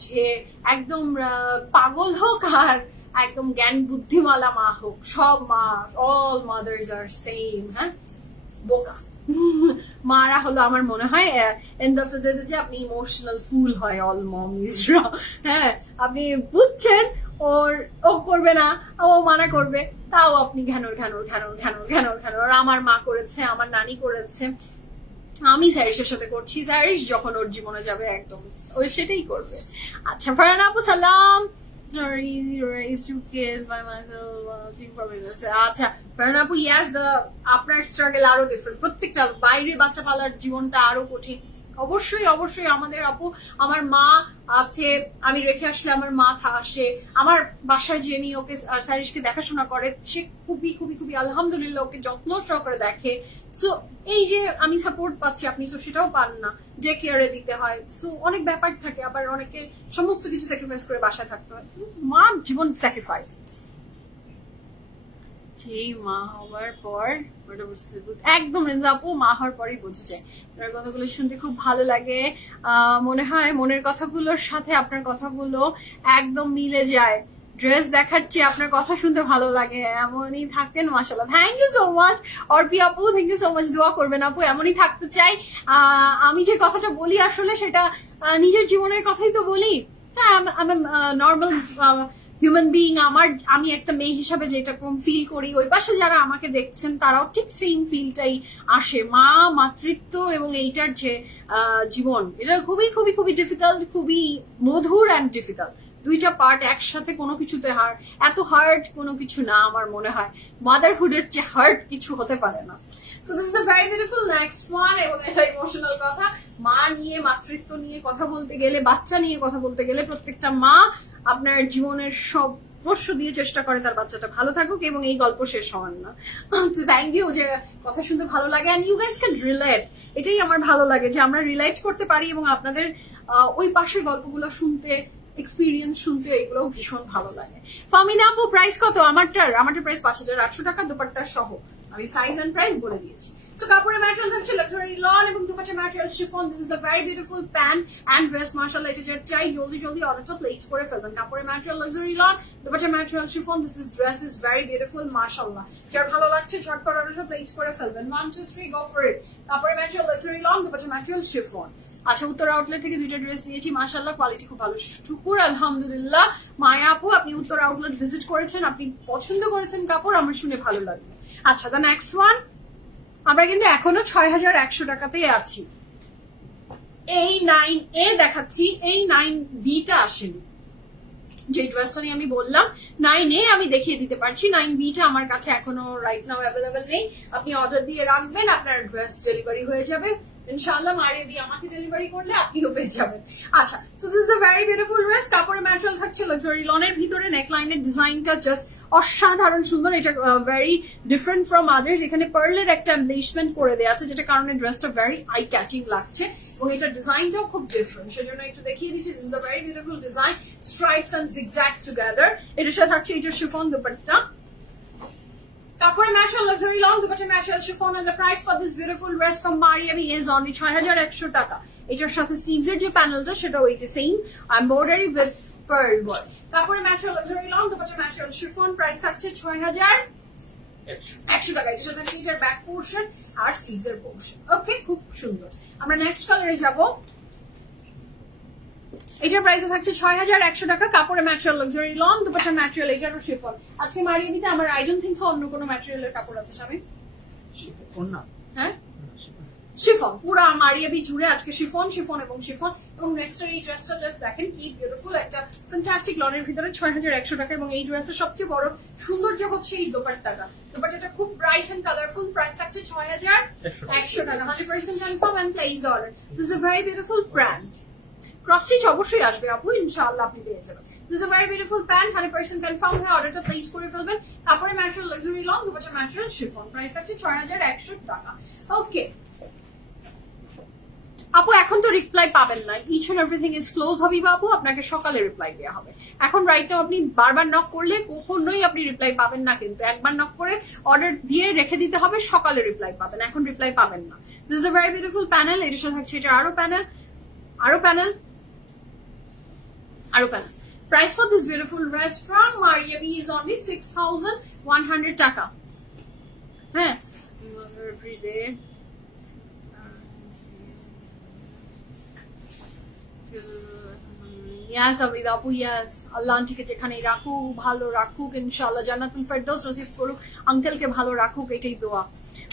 সে একদম পাগল হোক আর একদম জ্ঞান বুদ্ধিমালা মা হোক, সব মা, অল মাদার্স আর সেম। হ্যাঁ, বোকা মারা হলো আমার মনে হয় এন্ড অফ দ্য ডে যে আপনি ইমোশনাল ফুল হয় অল মমিজরা। হ্যাঁ, আপনি বুঝছেন ও করবে না, ও মানা করবে, তাও আপনি ঘ্যানোর। আমার মা করেছে, আমার নানি করেছে, আমি স্যারিসের সাথে করছি, স্যারিস যখন ওর জীবনে যাবে একদম ওই সেটাই করবে। আচ্ছা, ফারহান আপু সালাম, আচ্ছা ফারহান আপু, ইয়াস, আপনার স্ট্রাগল আরো ডিফারেন্ট, প্রত্যেকটা বাইরে বাচ্চা পালার জীবনটা আরো কঠিন। অবশ্যই অবশ্যই আমাদের আপু, আমার মা আছে, আমি রেখে আসলে আমার মা আসে আমার বাসায়, যিনি ওকে স্যারিসকে দেখাশোনা করে, সে খুবই খুবই খুবই আলহামদুলিল্লাহ ওকে যত্ন সহকারে দেখে। সো এই যে আমি সাপোর্ট পাচ্ছি, আপনি তো সেটাও পান না, যে কেয়ারে দিতে হয়। সো অনেক ব্যাপার থাকে, আবার অনেকে সমস্ত কিছু স্যাক্রিফাইস করে বাসায় থাকতে হয়। মা জীবন স্যাক্রিফাইস। সেই মা হওয়ার পর ওটা বুঝতে একদম আপু, মা হওয়ার পরই বুঝে যায়। আপনার কথাগুলো শুনতে খুব ভালো লাগে, মনে হয় মনের কথাগুলোর সাথে আপনার কথাগুলো একদম মিলে যায়। ড্রেস দেখাচ্ছি, আপনার কথা শুনতে ভালো লাগে, এমনই থাকেন মাশাআল্লাহ। Thank you so much Arpi আপু, থ্যাংক ইউ সো মাচ, দোয়া করবেন আপু, এমনই থাকতে চাই। আমি যে কথাটা বলি আসলে সেটা নিজের জীবনের কথাই তো বলি। আমি নর্মাল হিউম্যান বিইং, আমি একটা মেয়ে হিসাবে যেটা ফিল করি, ওই পাশে যারা আমাকে দেখছেন তারাও ঠিক সেম ফিলটাই আসে। মা, মাতৃত্ব এবং এইটার যে জীবন, এটা খুবই খুবই খুবই ডিফিকাল্ট, খুবই মধুর অ্যান্ড ডিফিকাল্ট। দুইটা পার্ট একসাথে কোনো কিছুতে এত হার্ড কোনো কিছু না আমার মনে হয়। মাদারহুডের চেয়ে হার্ড কিছু হতে পারে না। So this is the very beautiful next one, এবং এটা ইমোশনাল কথা। মা নিয়ে, মাতৃত্ব নিয়ে কথা বলতে গেলে, বাচ্চা নিয়ে কথা বলতে গেলে প্রত্যেকটা মা আপনার জীবনের সর্বস্ব দিয়ে চেষ্টা করে তার বাচ্চাটা ভালো থাকুক, এবং এই গল্প শেষ হওয়ার না। তো থ্যাংক ইউ, যে কথা শুনতে ভালো লাগে, and you guys can relate. এটাই আমার ভালো লাগে যে আমরা রিলেট করতে পারি, এবং আপনাদের ওই পাশের গল্পগুলো শুনতে, এক্সপিরিয়েন্স শুনতে, এগুলো ভীষণ ভালো লাগে। ফাহমিদা আপু প্রাইস কত? আমারটার প্রাইস 5800 টাকা, দুপাট্টা সহ। আমি সাইজ এন্ড প্রাইস বলে দিয়েছি। So কাপড়ের ম্যাটেরিয়াল থাকছে লাক্সারি লন এবং dupatta material chiffon. This is the very beautiful pant and dress. মাশাআল্লাহ, এটা যেটা চাই জলদি জলদি অর্ডারটা প্লেস করে ফেলবেন। কাপড়ের material luxury lawn, dupatta material chiffon. This is dress is very beautiful, মাশাআল্লাহ। যার ভালো লাগছে ঝটপট অর্ডারটা প্লেস করে ফেলবেন। 1 2 3 গো ফর ইট। কাপড়ের material luxury lawn, dupatta material chiffon. আচ্ছা, উত্তর আউটলেট থেকে দুইটা ড্রেস নিয়েছি, মাশাআল্লাহ কোয়ালিটি খুব ভালো, শুকুর আলহামদুলিল্লাহ। মায়া আপু আপনি উত্তর আউটলেট ভিজিট করেছেন, আপনি পছন্দ করেছেন কাপড়, আমার শুনে ভালো লাগলো। আচ্ছা, দ্য নেক্সট ওয়ান, আমরা কিন্তু এখনো 6100 টাকাতেই আছি। এই 9A দেখাচ্ছি, এই 9Bটা আসেনি। যে ড্রেসটা নিয়ে আমি বললাম 9A আমি দেখিয়ে দিতে পারছি, 9Bটা আমার কাছে এখনো রাইট নাও অ্যাভেলেবেল নেই। আপনি অর্ডার দিয়ে রাখবেন, আপনার ড্রেস ডেলিভারি হয়ে যাবে ইনশাআল্লাহ। মারিয়ে দিয়ে আমাকে ডেলিভারি করলে আপনিও পেয়ে যাবেন। আচ্ছা, so this is the very beautiful dress. কাপড়ের ম্যাটেরিয়াল থাকছে লাক্সারি লনের ভিতরে। নেকলাইনের ডিজাইনটা জাস্ট অসাধারণ সুন্দর, এটা ভেরি ডিফারেন্ট ফ্রম আদার্স। এখানে পার্লের একটা এমব্লিশমেন্ট করে দেওয়া আছে, যেটা কারণে ড্রেসটা ভেরি আই ক্যাচিং লাগছে, এবং এটা ডিজাইনটাও খুব ডিফারেন্ট, সেজন্য একটু দেখিয়ে দিচ্ছি। This is the very beautiful design, stripes and zigzag together. এটার সাথে থাকছে এটা শিফন দুপাট্টা। কাপড়ের material luxury long, dupatta material chiffon, and the price for this beautiful dress from Mariami is only 6100 টাকা। এটার সাথে স্লিভস এর যে প্যানেলটা সেটাও এই যে same embroidery with pearl work. কাপড়ের material luxury long, dupatta material chiffon, price থাকছে 6100 টাকা। এটার সাথে এটার ব্যাক পোরশন আর স্লিভস এর পোরশন। ওকে, খুব সুন্দর। আমরা নেক্সট কালারে যাব। এটার প্রাইস থাকছে 6100 টাকা। কাপড়ের material luxury lawn, dupatta material, এটারও শিফন। আজকে মারিয়ে দিতে আমার আই ডোন্ট থিংক সো অন্য কোনো ম্যাটেরিয়ালের কাপড় আছে স্বামী। শিফন না, হ্যাঁ শিফন, পুরো মারিয়াবি জুড়ে আজকে শিফন, শিফন এবং শিফন। এবং নেক্সট এই ড্রেসটা জাস্ট দেখেন কি বিউটিফুল, একটা ফ্যান্টাস্টিক লনের ভিতরে 6100 টাকা। এবং এই ড্রেসের সবচেয়ে বড় সৌন্দর্য হচ্ছে এই দোপাট্টাটা। দোপাট্টাটা খুব ব্রাইট এন্ড কালারফুল। প্রাইস থাকছে 6100 টাকা। 100% confirm and place the order. This is a very beautiful brand. Cross stitch অবশ্যই আসবে আপু, ইনশাআল্লাহ আপনি পেয়ে যাবেন। This is a very beautiful pant, 100% confirm হয়ে অর্ডারটা প্লেস করে ফেলবেন। কাপড়ের material luxury long, dupatta material chiffon. Price থাকছে 6100 টাকা। ওকে আপু, এখন তো রিপ্লাই পাবেন না, each and everything is close হবে আপু, আপনাকে সকালে রিপ্লাই দেওয়া হবে। এখন রাইট নাও আপনি বারবার নক করলে কখনোই আপনি রিপ্লাই পাবেন না, কিন্তু একবার নক করে অর্ডার দিয়ে রেখে দিতে হবে, সকালে রিপ্লাই পাবেন, এখন রিপ্লাই পাবেন না। This is a very beautiful panel. এটার সাথে থাকছে এটা আরো প্যানেল, আরো প্যানেল, আরো panel. Price for this beautiful dress from Mariami is only 6100 টাকা। হ্যাঁ, every day yes Abida apu, yes Allah আন্টিকে যেখানেই রাখুক ভালো রাখুক, ইনশাআল্লাহ জান্নাতুল ফেরদৌস নসিব করুক, আঙ্কেলকে ভালো রাখুক, এটাই দোয়া।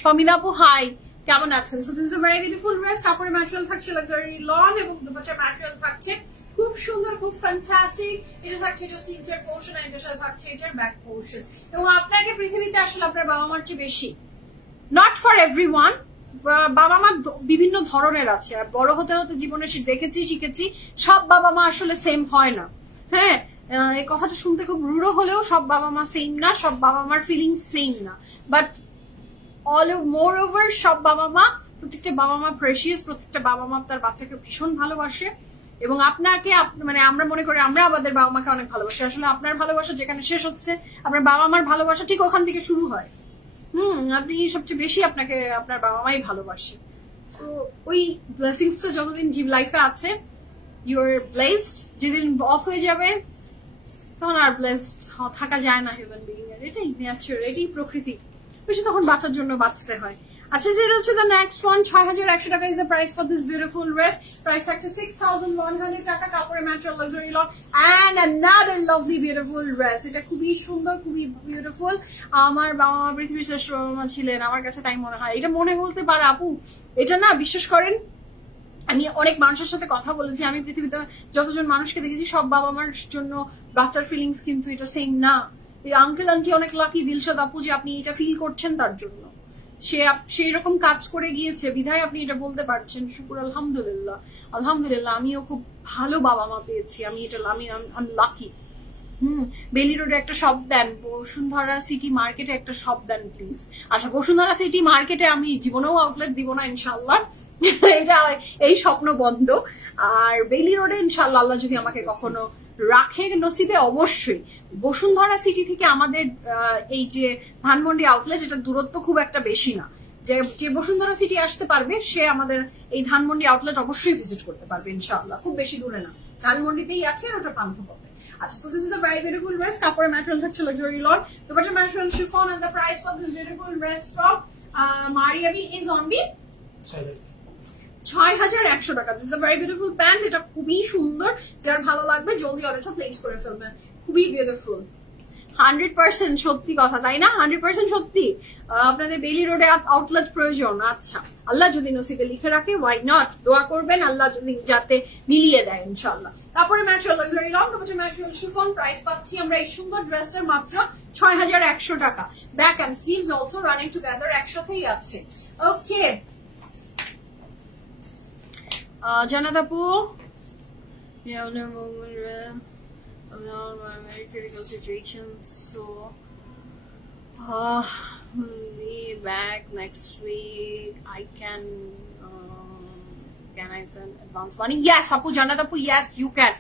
ফাহমিদা আপু হাই, কেমন আছেন? So this is a very beautiful dress. কাপড়ের ম্যাটেরিয়াল থাকছে লাক্সারি লন এবং দুপাট্টার ম্যাটেরিয়াল থাকছে খুব সুন্দর, খুব ফ্যান্টাস্টিক। এটা থাকছে এটা স্লিভস এর পোরশন, আর এটা থাকছে এটার ব্যাক পোরশন। এবং আপনাকে পৃথিবীতে আসলে আপনার বাবা মার চেয়ে বেশি, নট ফর এভরিওয়ান, বাবা মা বিভিন্ন ধরনের আছে। আর বড় হতে হতে জীবনে দেখেছি, শিখেছি সব বাবা মা আসলে সেম হয় না। হ্যাঁ, এই কথাটা শুনতে খুব রূঢ় হলেও সব বাবা মা সেম না, সব বাবা মার ফিলিংস সেম না। বাট মোর ওভার সব বাবা মা, প্রত্যেকটা বাবা মা প্রেশিয়াস, প্রত্যেকটা বাবা মা তার বাচ্চাকে ভীষণ ভালোবাসে। এবং আপনাকে মানে আমরা মনে করি আমরা আমাদের বাবা মাকে অনেক ভালোবাসি, আসলে আপনার ভালোবাসা যেখানে শেষ হচ্ছে আপনার বাবা মার ভালোবাসা ঠিক ওখান থেকে শুরু হয়। আপনি সবচেয়ে বেশি আপনাকে আপনার বাবা মাই ভালোবাসে। তো ওই ব্লেসিংসটা যতদিন লাইফে আছে, ইউ আর ব্লেসড। যেদিন অফ হয়ে যাবে তখন আর ব্লেসড থাকা যায় না হিউম্যান বিইং এর। এটাই নেচার, এটাই প্রকৃতি, বেশি তখন বাঁচার জন্য বাঁচতে হয়। আচ্ছা, যেটা হচ্ছে দ্য নেক্সট ওয়ান, 6100 টাকা is the price for this beautiful dress. Price থাকছে 6100 টাকা। কাপড়ের material luxury lawn and another lovely beautiful dress. এটা খুবই সুন্দর, খুবই বিউটিফুল। আমার বাবা মা পৃথিবীর শ্রেষ্ঠ বাবা মা ছিলেন, আমার কাছে তাই মনে হয়। এটা মনে বলতে পারে আপু, এটা না বিশ্বাস করেন, আমি অনেক মানুষের সাথে কথা বলেছি, আমি পৃথিবীতে যতজন মানুষকে দেখেছি সব বাবা মার জন্য বাচ্চার ফিলিংস কিন্তু এটা সেম না। এই আঙ্কেল আন্টি অনেক লাকি, দিলশাদ আপু, যে আপনি এটা ফিল করছেন তার জন্য। সেই রকম কাজ করে গিয়েছে বিধায় আপনি এটা বলতে পারছেন। শুকুর আলহামদুলিল্লাহ, আলহামদুলিল্লাহ। আমিও খুব ভালো বাবা মা পেয়েছি, আমি লাকি। বেলি রোডে একটা শপ দেন, বসুন্ধরা সিটি মার্কেটে একটা শপ দেন প্লিজ। আচ্ছা, বসুন্ধরা সিটি মার্কেটে আমি জীবনেও আউটলেট দিব না ইনশাল্লাহ, এটা এই স্বপ্ন বন্ধ। আর বেলি রোডে ইনশাল্লাহ আল্লাহ যদি আমাকে কখনো রাখে নসিবে, অবশ্যই। বসুন্ধরা সিটি থেকে আমাদের এই যে ধানমন্ডি আউটলেট, এটা দূরত্ব খুব একটা বেশি না। যে বসুন্ধরা সিটি আসতে পারবে সে আমাদের এই ধানমন্ডি আউটলেট অবশ্যই ভিজিট করতে পারবে ইনশাআল্লাহ, খুব বেশি দূরে না, ধানমন্ডিতেই আছে আর ওটা পান্থপথে। আচ্ছা, so this is a very beautiful dress. কাপড়ের ম্যাটেরিয়াল হচ্ছে luxury lord, dupatta material chiffon, and the price for this beautiful dress from Mariabi is only 6100 টাকা। This is a very beautiful pant, এটা খুবই সুন্দর, যার ভালো লাগবে জলদি অর্ডারটা প্লেস করে ফেলবেন, খুবই বিউটিফুল। 100% সত্যি কথা, তাই না? 100% সত্যি। আপনাদের বেলি রোডে আউটলেট প্রয়োজন। আচ্ছা, আল্লাহ যদি নসিবে লিখে রাখে, ওয়াই নট, দোয়া করবেন আল্লাহ যদি যাতে মিলিয়ে দেয় ইনশাআল্লাহ। তারপরে ম্যাটেরিয়াল লাক্সারি লং, তারপরে ম্যাটেরিয়াল শিফন। প্রাইস পাচ্ছি আমরা এই সুন্দর ড্রেসটার মাত্র 6100 টাকা। Back end sleeves also running together, একসাথেই আছে। ওকে জানাত আপু, very critical situation, so be back next week. I can I send advance money? Yes apu, Janat apu, yes you can.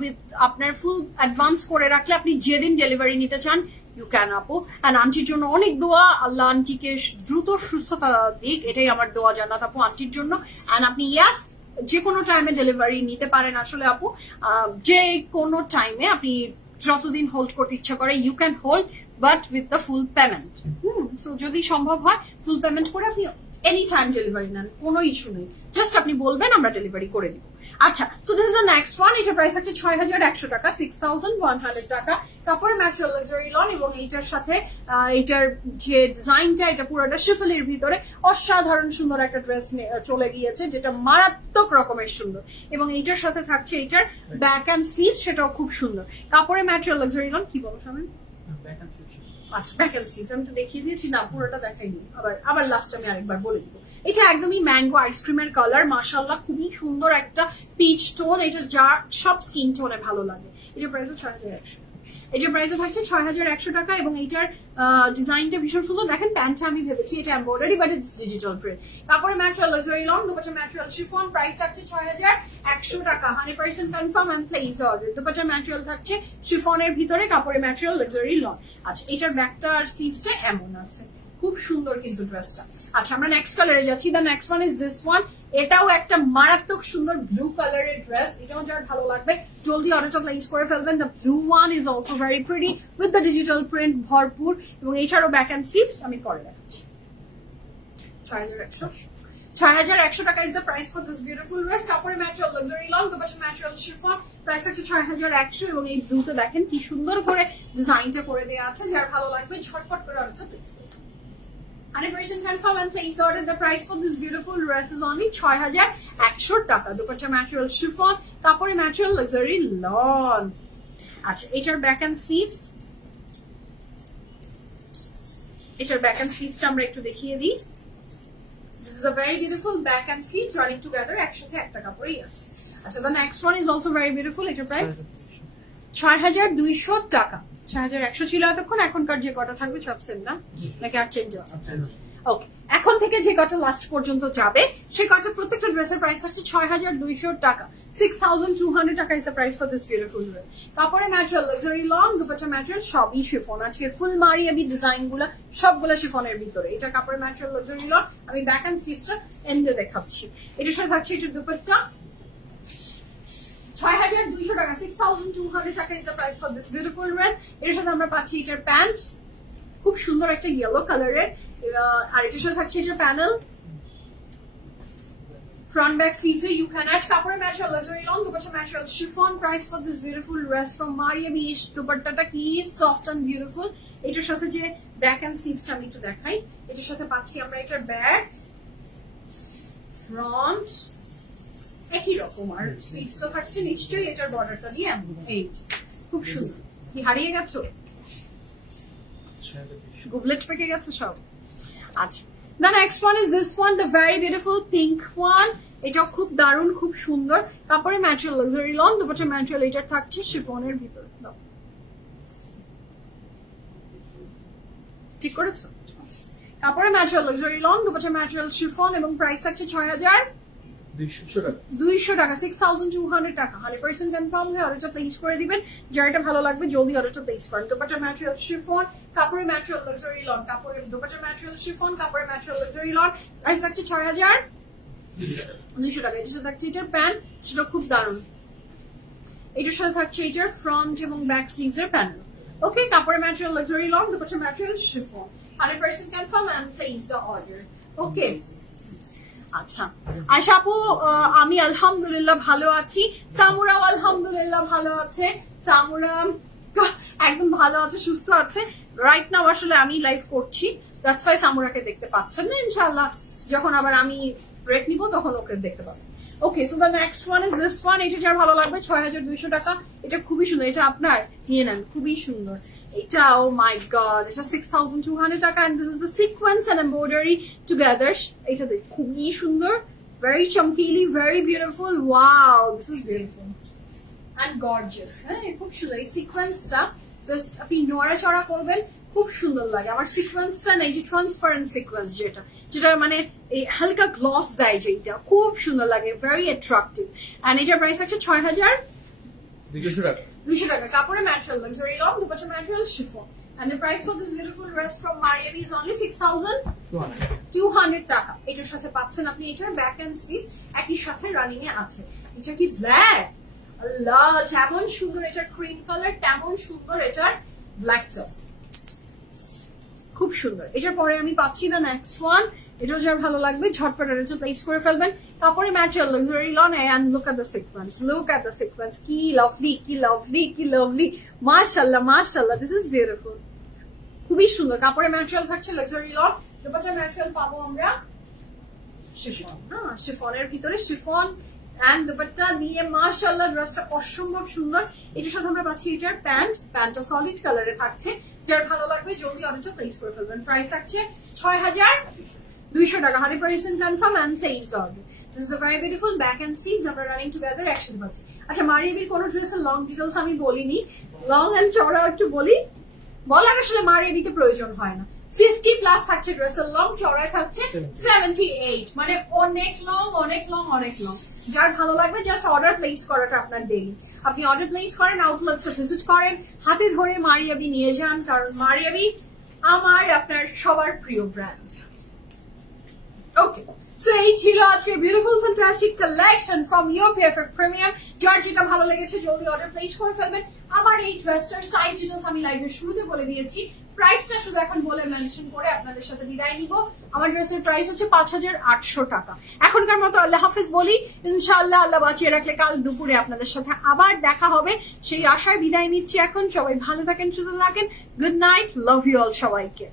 With apnar full advance kore rakhle apni jedin delivery nite chan you can apu. And auntyr jonno onek doa, Allah aunty ke druto সুস্থতা দিক, এটাই আমার দোয়া জান্নাত আপু আন্টির জন্য। and আপনি yes যে কোনো টাইমে ডেলিভারি নিতে পারেন আসলে আপু, যে কোনো টাইমে আপনি যতদিন হোল্ড করতে ইচ্ছা করে you can hold, but with the full payment. So যদি সম্ভব হয় ফুল পেমেন্ট করে আপনি এনি টাইম ডেলিভারি নেন, কোনো ইস্যু নেই, জাস্ট আপনি বলবেন আমরা ডেলিভারি করে দিব। আচ্ছা, so this is the next one. এটা প্রাইস আছে 6100 টাকা, 6100 টাকা। কাপড় ম্যাটেরিয়াল লাক্সারি লন, এবং এইটার সাথে এইটার যে ডিজাইনটা, এটা পুরোটা শিফলের ভিতরে অসাধারণ সুন্দর একটা ড্রেস চলে গিয়েছে, যেটা মারাত্মক রকমের সুন্দর। এবং এইটার সাথে থাকছে এইটার ব্যাক অ্যান্ড স্লিভ, সেটাও খুব সুন্দর। কাপড়ের ম্যাটেরিয়াল লাক্সারি লন, কি বলো সামনে? আচ্ছা, ব্যাক এন্ড স্লিভস আমি তো দেখিয়ে দিয়েছি, না পুরোটা দেখাইনি, আবার লাস্ট আমি আরেকবার বলে দিব। এটা একদমই ম্যাঙ্গো আইসক্রিমের কালার, মাশাআল্লাহ খুবই সুন্দর একটা পিচ টোন, এটা যা সব স্কিন টোনে ভালো লাগে। এটা প্রাইস 6100, এটা প্রাইসও থাকছে 6100 টাকা। এবং এইটার ডিজাইনটা ভীষণ সুন্দর। দেখেন প্যান্টটা আমি ভেবেছি এটা embroidery, but it's digital print. কাপড়ের material luxury long, dupatta material chiffon. Price থাকছে 6100 টাকা, 100% confirm and place order. Dupatta material থাকছে শিফনের ভিতরে, কাপড়ের ম্যাটেরিয়াল লাক্সারি লং। আচ্ছা, এটার ব্যাকটা আর স্লিভসটা এমন আছে, খুব সুন্দর কিন্তু ড্রেসটা। আচ্ছা, আমরা নেক্সট কালারে যাচ্ছি। The next one is this one. এটাও একটা মারাত্মক সুন্দর ব্লু কালারের ড্রেস, এটাও যার ভালো লাগবে জলদি অর্ডারটা প্লেস করে ফেলবেন। The blue one is also very pretty with the digital print ভরপুর, এবং এছাড়াও ব্যাক অ্যান্ড স্লিভস আমি পরে দেখাচ্ছি। 6100 টাকা is the price for this beautiful dress. কাপড়ের ম্যাটেরিয়াল লাক্সারি লং, দুপাশে ম্যাটেরিয়াল শিফন। প্রাইস হচ্ছে 6100, এবং এই ব্লুতে দেখেন কি সুন্দর করে ডিজাইনটা করে দেওয়া আছে, যার ভালো লাগবে ঝটপট করে অর্ডারটা প্লেস করুন। 100% confirm and place the order. The price for this beautiful dress is only 6100 টাকা। দুপাট্টা ম্যাটেরিয়াল শিফন, কাপড়ের ম্যাটেরিয়াল লাক্সারি লন। আচ্ছা, এটার ব্যাক এন্ড স্লিভস, এটার ব্যাক এন্ড স্লিভসটা আমরা একটু দেখিয়ে দিই। This is a very beautiful back and sleeves running together, একসাথে একটা কাপড়ই আছে। আচ্ছা, the next one is also very beautiful. এটার প্রাইস 6200 টাকা। 6100 ছিল এতক্ষণ, এখনকার যে কটা থাকবে সব সেম না, নাকি আর চেঞ্জ আছে? ওকে, এখন থেকে যে কটা লাস্ট পর্যন্ত যাবে সেই কটা প্রত্যেকটা ড্রেসের প্রাইস হচ্ছে 6200 টাকা। 6200 টাকা is the price for this beautiful dress. কাপড়ের material luxury long, dupatta material সবই শিফন। আজকের ফুল মারিয়াবি ডিজাইন গুলা সবগুলো শিফনের ভিতরে। এটা কাপড়ের ম্যাটেরিয়াল লাক্সারি লং, আমি ব্যাক এন্ড স্লিভসটা এন্ডে দেখাচ্ছি। এটার সাথে থাকছে এটার দুপাট্টা 6200 টাকা। 6200 টাকা is the price for this beautiful dress. এর সাথে আমরা পাচ্ছি এটার প্যান্ট, খুব সুন্দর একটা ইয়েলো কালারের, আর এটার সাথে থাকছে এটার panel. front back sleeves you can add কাপড়ের ম্যাটেরিয়াল লাক্সারি লং, দুপাশে material chiffon. Price for this beautiful dress from Maria B. দুপাট্টাটা কি সফট এন্ড বিউটিফুল। এটার সাথে যে ব্যাক এন্ড স্লিভসটা আমি একটু দেখাই। এটার সাথে পাচ্ছি আমরা এটার ব্যাক, ফ্রন্ট একই রকম, আর স্লিভসটা থাকছে নিশ্চয়ই এটার বর্ডারটা দিয়ে এমন। এই খুব সুন্দর। কি হারিয়ে গেছো? গুবলেট পেকে গেছে সব। আচ্ছা, The next one is this one, the very beautiful pink one. এটাও খুব দারুণ, খুব সুন্দর। কাপড়ে material luxury lawn, dupatta material এটা থাকছে শিফনের ভিতর। ঠিক করেছো? কাপড়ে material luxury lawn, dupatta material chiffon এবং প্রাইস থাকছে 6200 টাকা, 6200 টাকা। 100% কনফার্ম হয়ে অর্ডারটা প্লেস করে দিবেন। যার এটা ভালো লাগবে জলদি অর্ডারটা প্লেস করেন। দুপাট্টা ম্যাটেরিয়াল শিফন, কাপড়ে ম্যাটেরিয়াল লাক্সারি লন, কাপড়ে দুপাট্টা ম্যাটেরিয়াল শিফন, কাপড়ে ম্যাটেরিয়াল লাক্সারি লন, প্রাইস থাকছে 6200 টাকা। এটার সাথে থাকছে এটার প্যান্ট, সেটা খুব দারুণ। এটার সাথে থাকছে এটার ফ্রন্ট এবং ব্যাক স্লিভস এর প্যানেল। ওকে, কাপড়ে material luxury lawn, dupatta material chiffon, 100% confirm and place the order. Okay, আচ্ছা আয়শা আপু, আমি আলহামদুলিল্লাহ ভালো আছি। সামুরাও আলহামদুলিল্লাহ ভালো আছে। সামুরা একদম ভালো আছে, সুস্থ আছে। রাইট নাও আসলে আমি লাইভ করছি, দ্যাটস ওয়াই সামুরাকে দেখতে পাচ্ছেন না। ইনশাআল্লাহ যখন আবার আমি ব্রেক নিব তখন ওকে দেখতে পাবেন। Okay, so the next one is this one. এটা যার ভালো লাগবে 6200 টাকা। এটা খুবই সুন্দর, এটা আপনার নিয়ে নেন, খুবই সুন্দর এটা। ও মাই গড, এটা 6200 টাকা। And this is the sequence and embroidery together. এটা দেখ খুবই সুন্দর, ভেরি চমকিলি, very beautiful. Wow, this is beautiful and gorgeous. হ্যাঁ, খুব সুন্দর। এই সিকোয়েন্সটা জাস্ট আপনি নড়াচড়া করবেন, খুব সুন্দর লাগে। আমার সিকোয়েন্সটা না, এই যে ট্রান্সপারেন্ট সিকোয়েন্স যেটা মানে এই হালকা গ্লস দেয়, যেটা খুব সুন্দর লাগে, ভেরি অ্যাট্রাকটিভ। এন্ড এটার প্রাইস আছে 6200 টাকা। কাপড়ে material luxury lawn, dupatta material chiffon. And the price for this beautiful dress from Mariam is only 6200 টাকা। এটার সাথে পাচ্ছেন আপনি এটার ব্যাক এন্ড স্লিভ, একই সাথে রানিং এ আছে। এটা কি ব্ল্যাক? আল্লাহ, যেমন সুন্দর এটার ক্রিম কালার, তেমন সুন্দর এটার ব্ল্যাক টপ, খুব সুন্দর। এটার পরে আমি পাচ্ছি না নেক্সট ওয়ান। এটাও যার ভালো লাগবে ঝটপট এটা প্লেস করে ফেলবেন। কাপড়ে material luxury lawn, and look at the sequence, look at the sequence. কি লাভলি, কি লাভলি, কি লাভলি, মাশাআল্লাহ মাশাআল্লাহ, দিস ইজ বিউটিফুল, খুবই সুন্দর। কাপড়ে ম্যাটেরিয়াল থাকছে লাক্সারি লন, দুপাট্টা ম্যাটেরিয়াল পাবো আমরা শিফন। হ্যাঁ, শিফনের ভিতরে শিফন এন্ড দুপাট্টা দিয়ে মাশাআল্লাহ ড্রেসটা অসম্ভব সুন্দর। এটার সাথে আমরা পাচ্ছি এটার প্যান্টটা সলিড কালারে থাকছে। যার ভালো লাগবে জলদি অর্ডারটা প্লেস করে ফেলবেন। প্রাইস থাকছে 6200 টাকা, 100% confirm and place the order. This is a very beautiful back and sleeves আমরা রানিং টুগেদার একসাথে পাচ্ছি। আচ্ছা, মারিয়াবির কোন ড্রেসের লং ডিটেইলস আমি বলিনি, লং এন্ড চওড়া একটু বলি। বলার আসলে মারিয়াবিতে প্রয়োজন হয় না। 50+ থাকছে ড্রেসের লং, চওড়ায় থাকছে 78, মানে অনেক লং অনেক লং অনেক লং। যার ভালো লাগবে জাস্ট অর্ডার প্লেস করাটা আপনার ডেইলি। আপনি অর্ডার প্লেস করেন, আউটলেটসে ভিজিট করেন, হাতে ধরে মারিয়াবি নিয়ে যান, কারণ মারিয়াবি আমার আপনার সবার প্রিয় ব্র্যান্ড। ওকে, সো এই ছিল আজকের beautiful fantastic collection from your favourite premium. যার যেটা ভালো লেগেছে জলদি অর্ডার প্লেস করে ফেলবেন। আমার এই ড্রেসটার সাইজ ডিটেইলস আমি লাইভের শুরুতে বলে দিয়েছি। প্রাইসটা শুধু এখন বলে মেনশন করে আপনাদের সাথে বিদায় নিব। আমার ড্রেসের প্রাইস হচ্ছে 5800 টাকা। এখনকার মতো আল্লাহ হাফেজ বলি। ইনশাআল্লাহ আল্লাহ বাঁচিয়ে রাখলে কাল দুপুরে আপনাদের সাথে আবার দেখা হবে, সেই আশায় বিদায় নিচ্ছি এখন। সবাই ভালো থাকেন, সুস্থ থাকেন। Good night, love you all সবাইকে।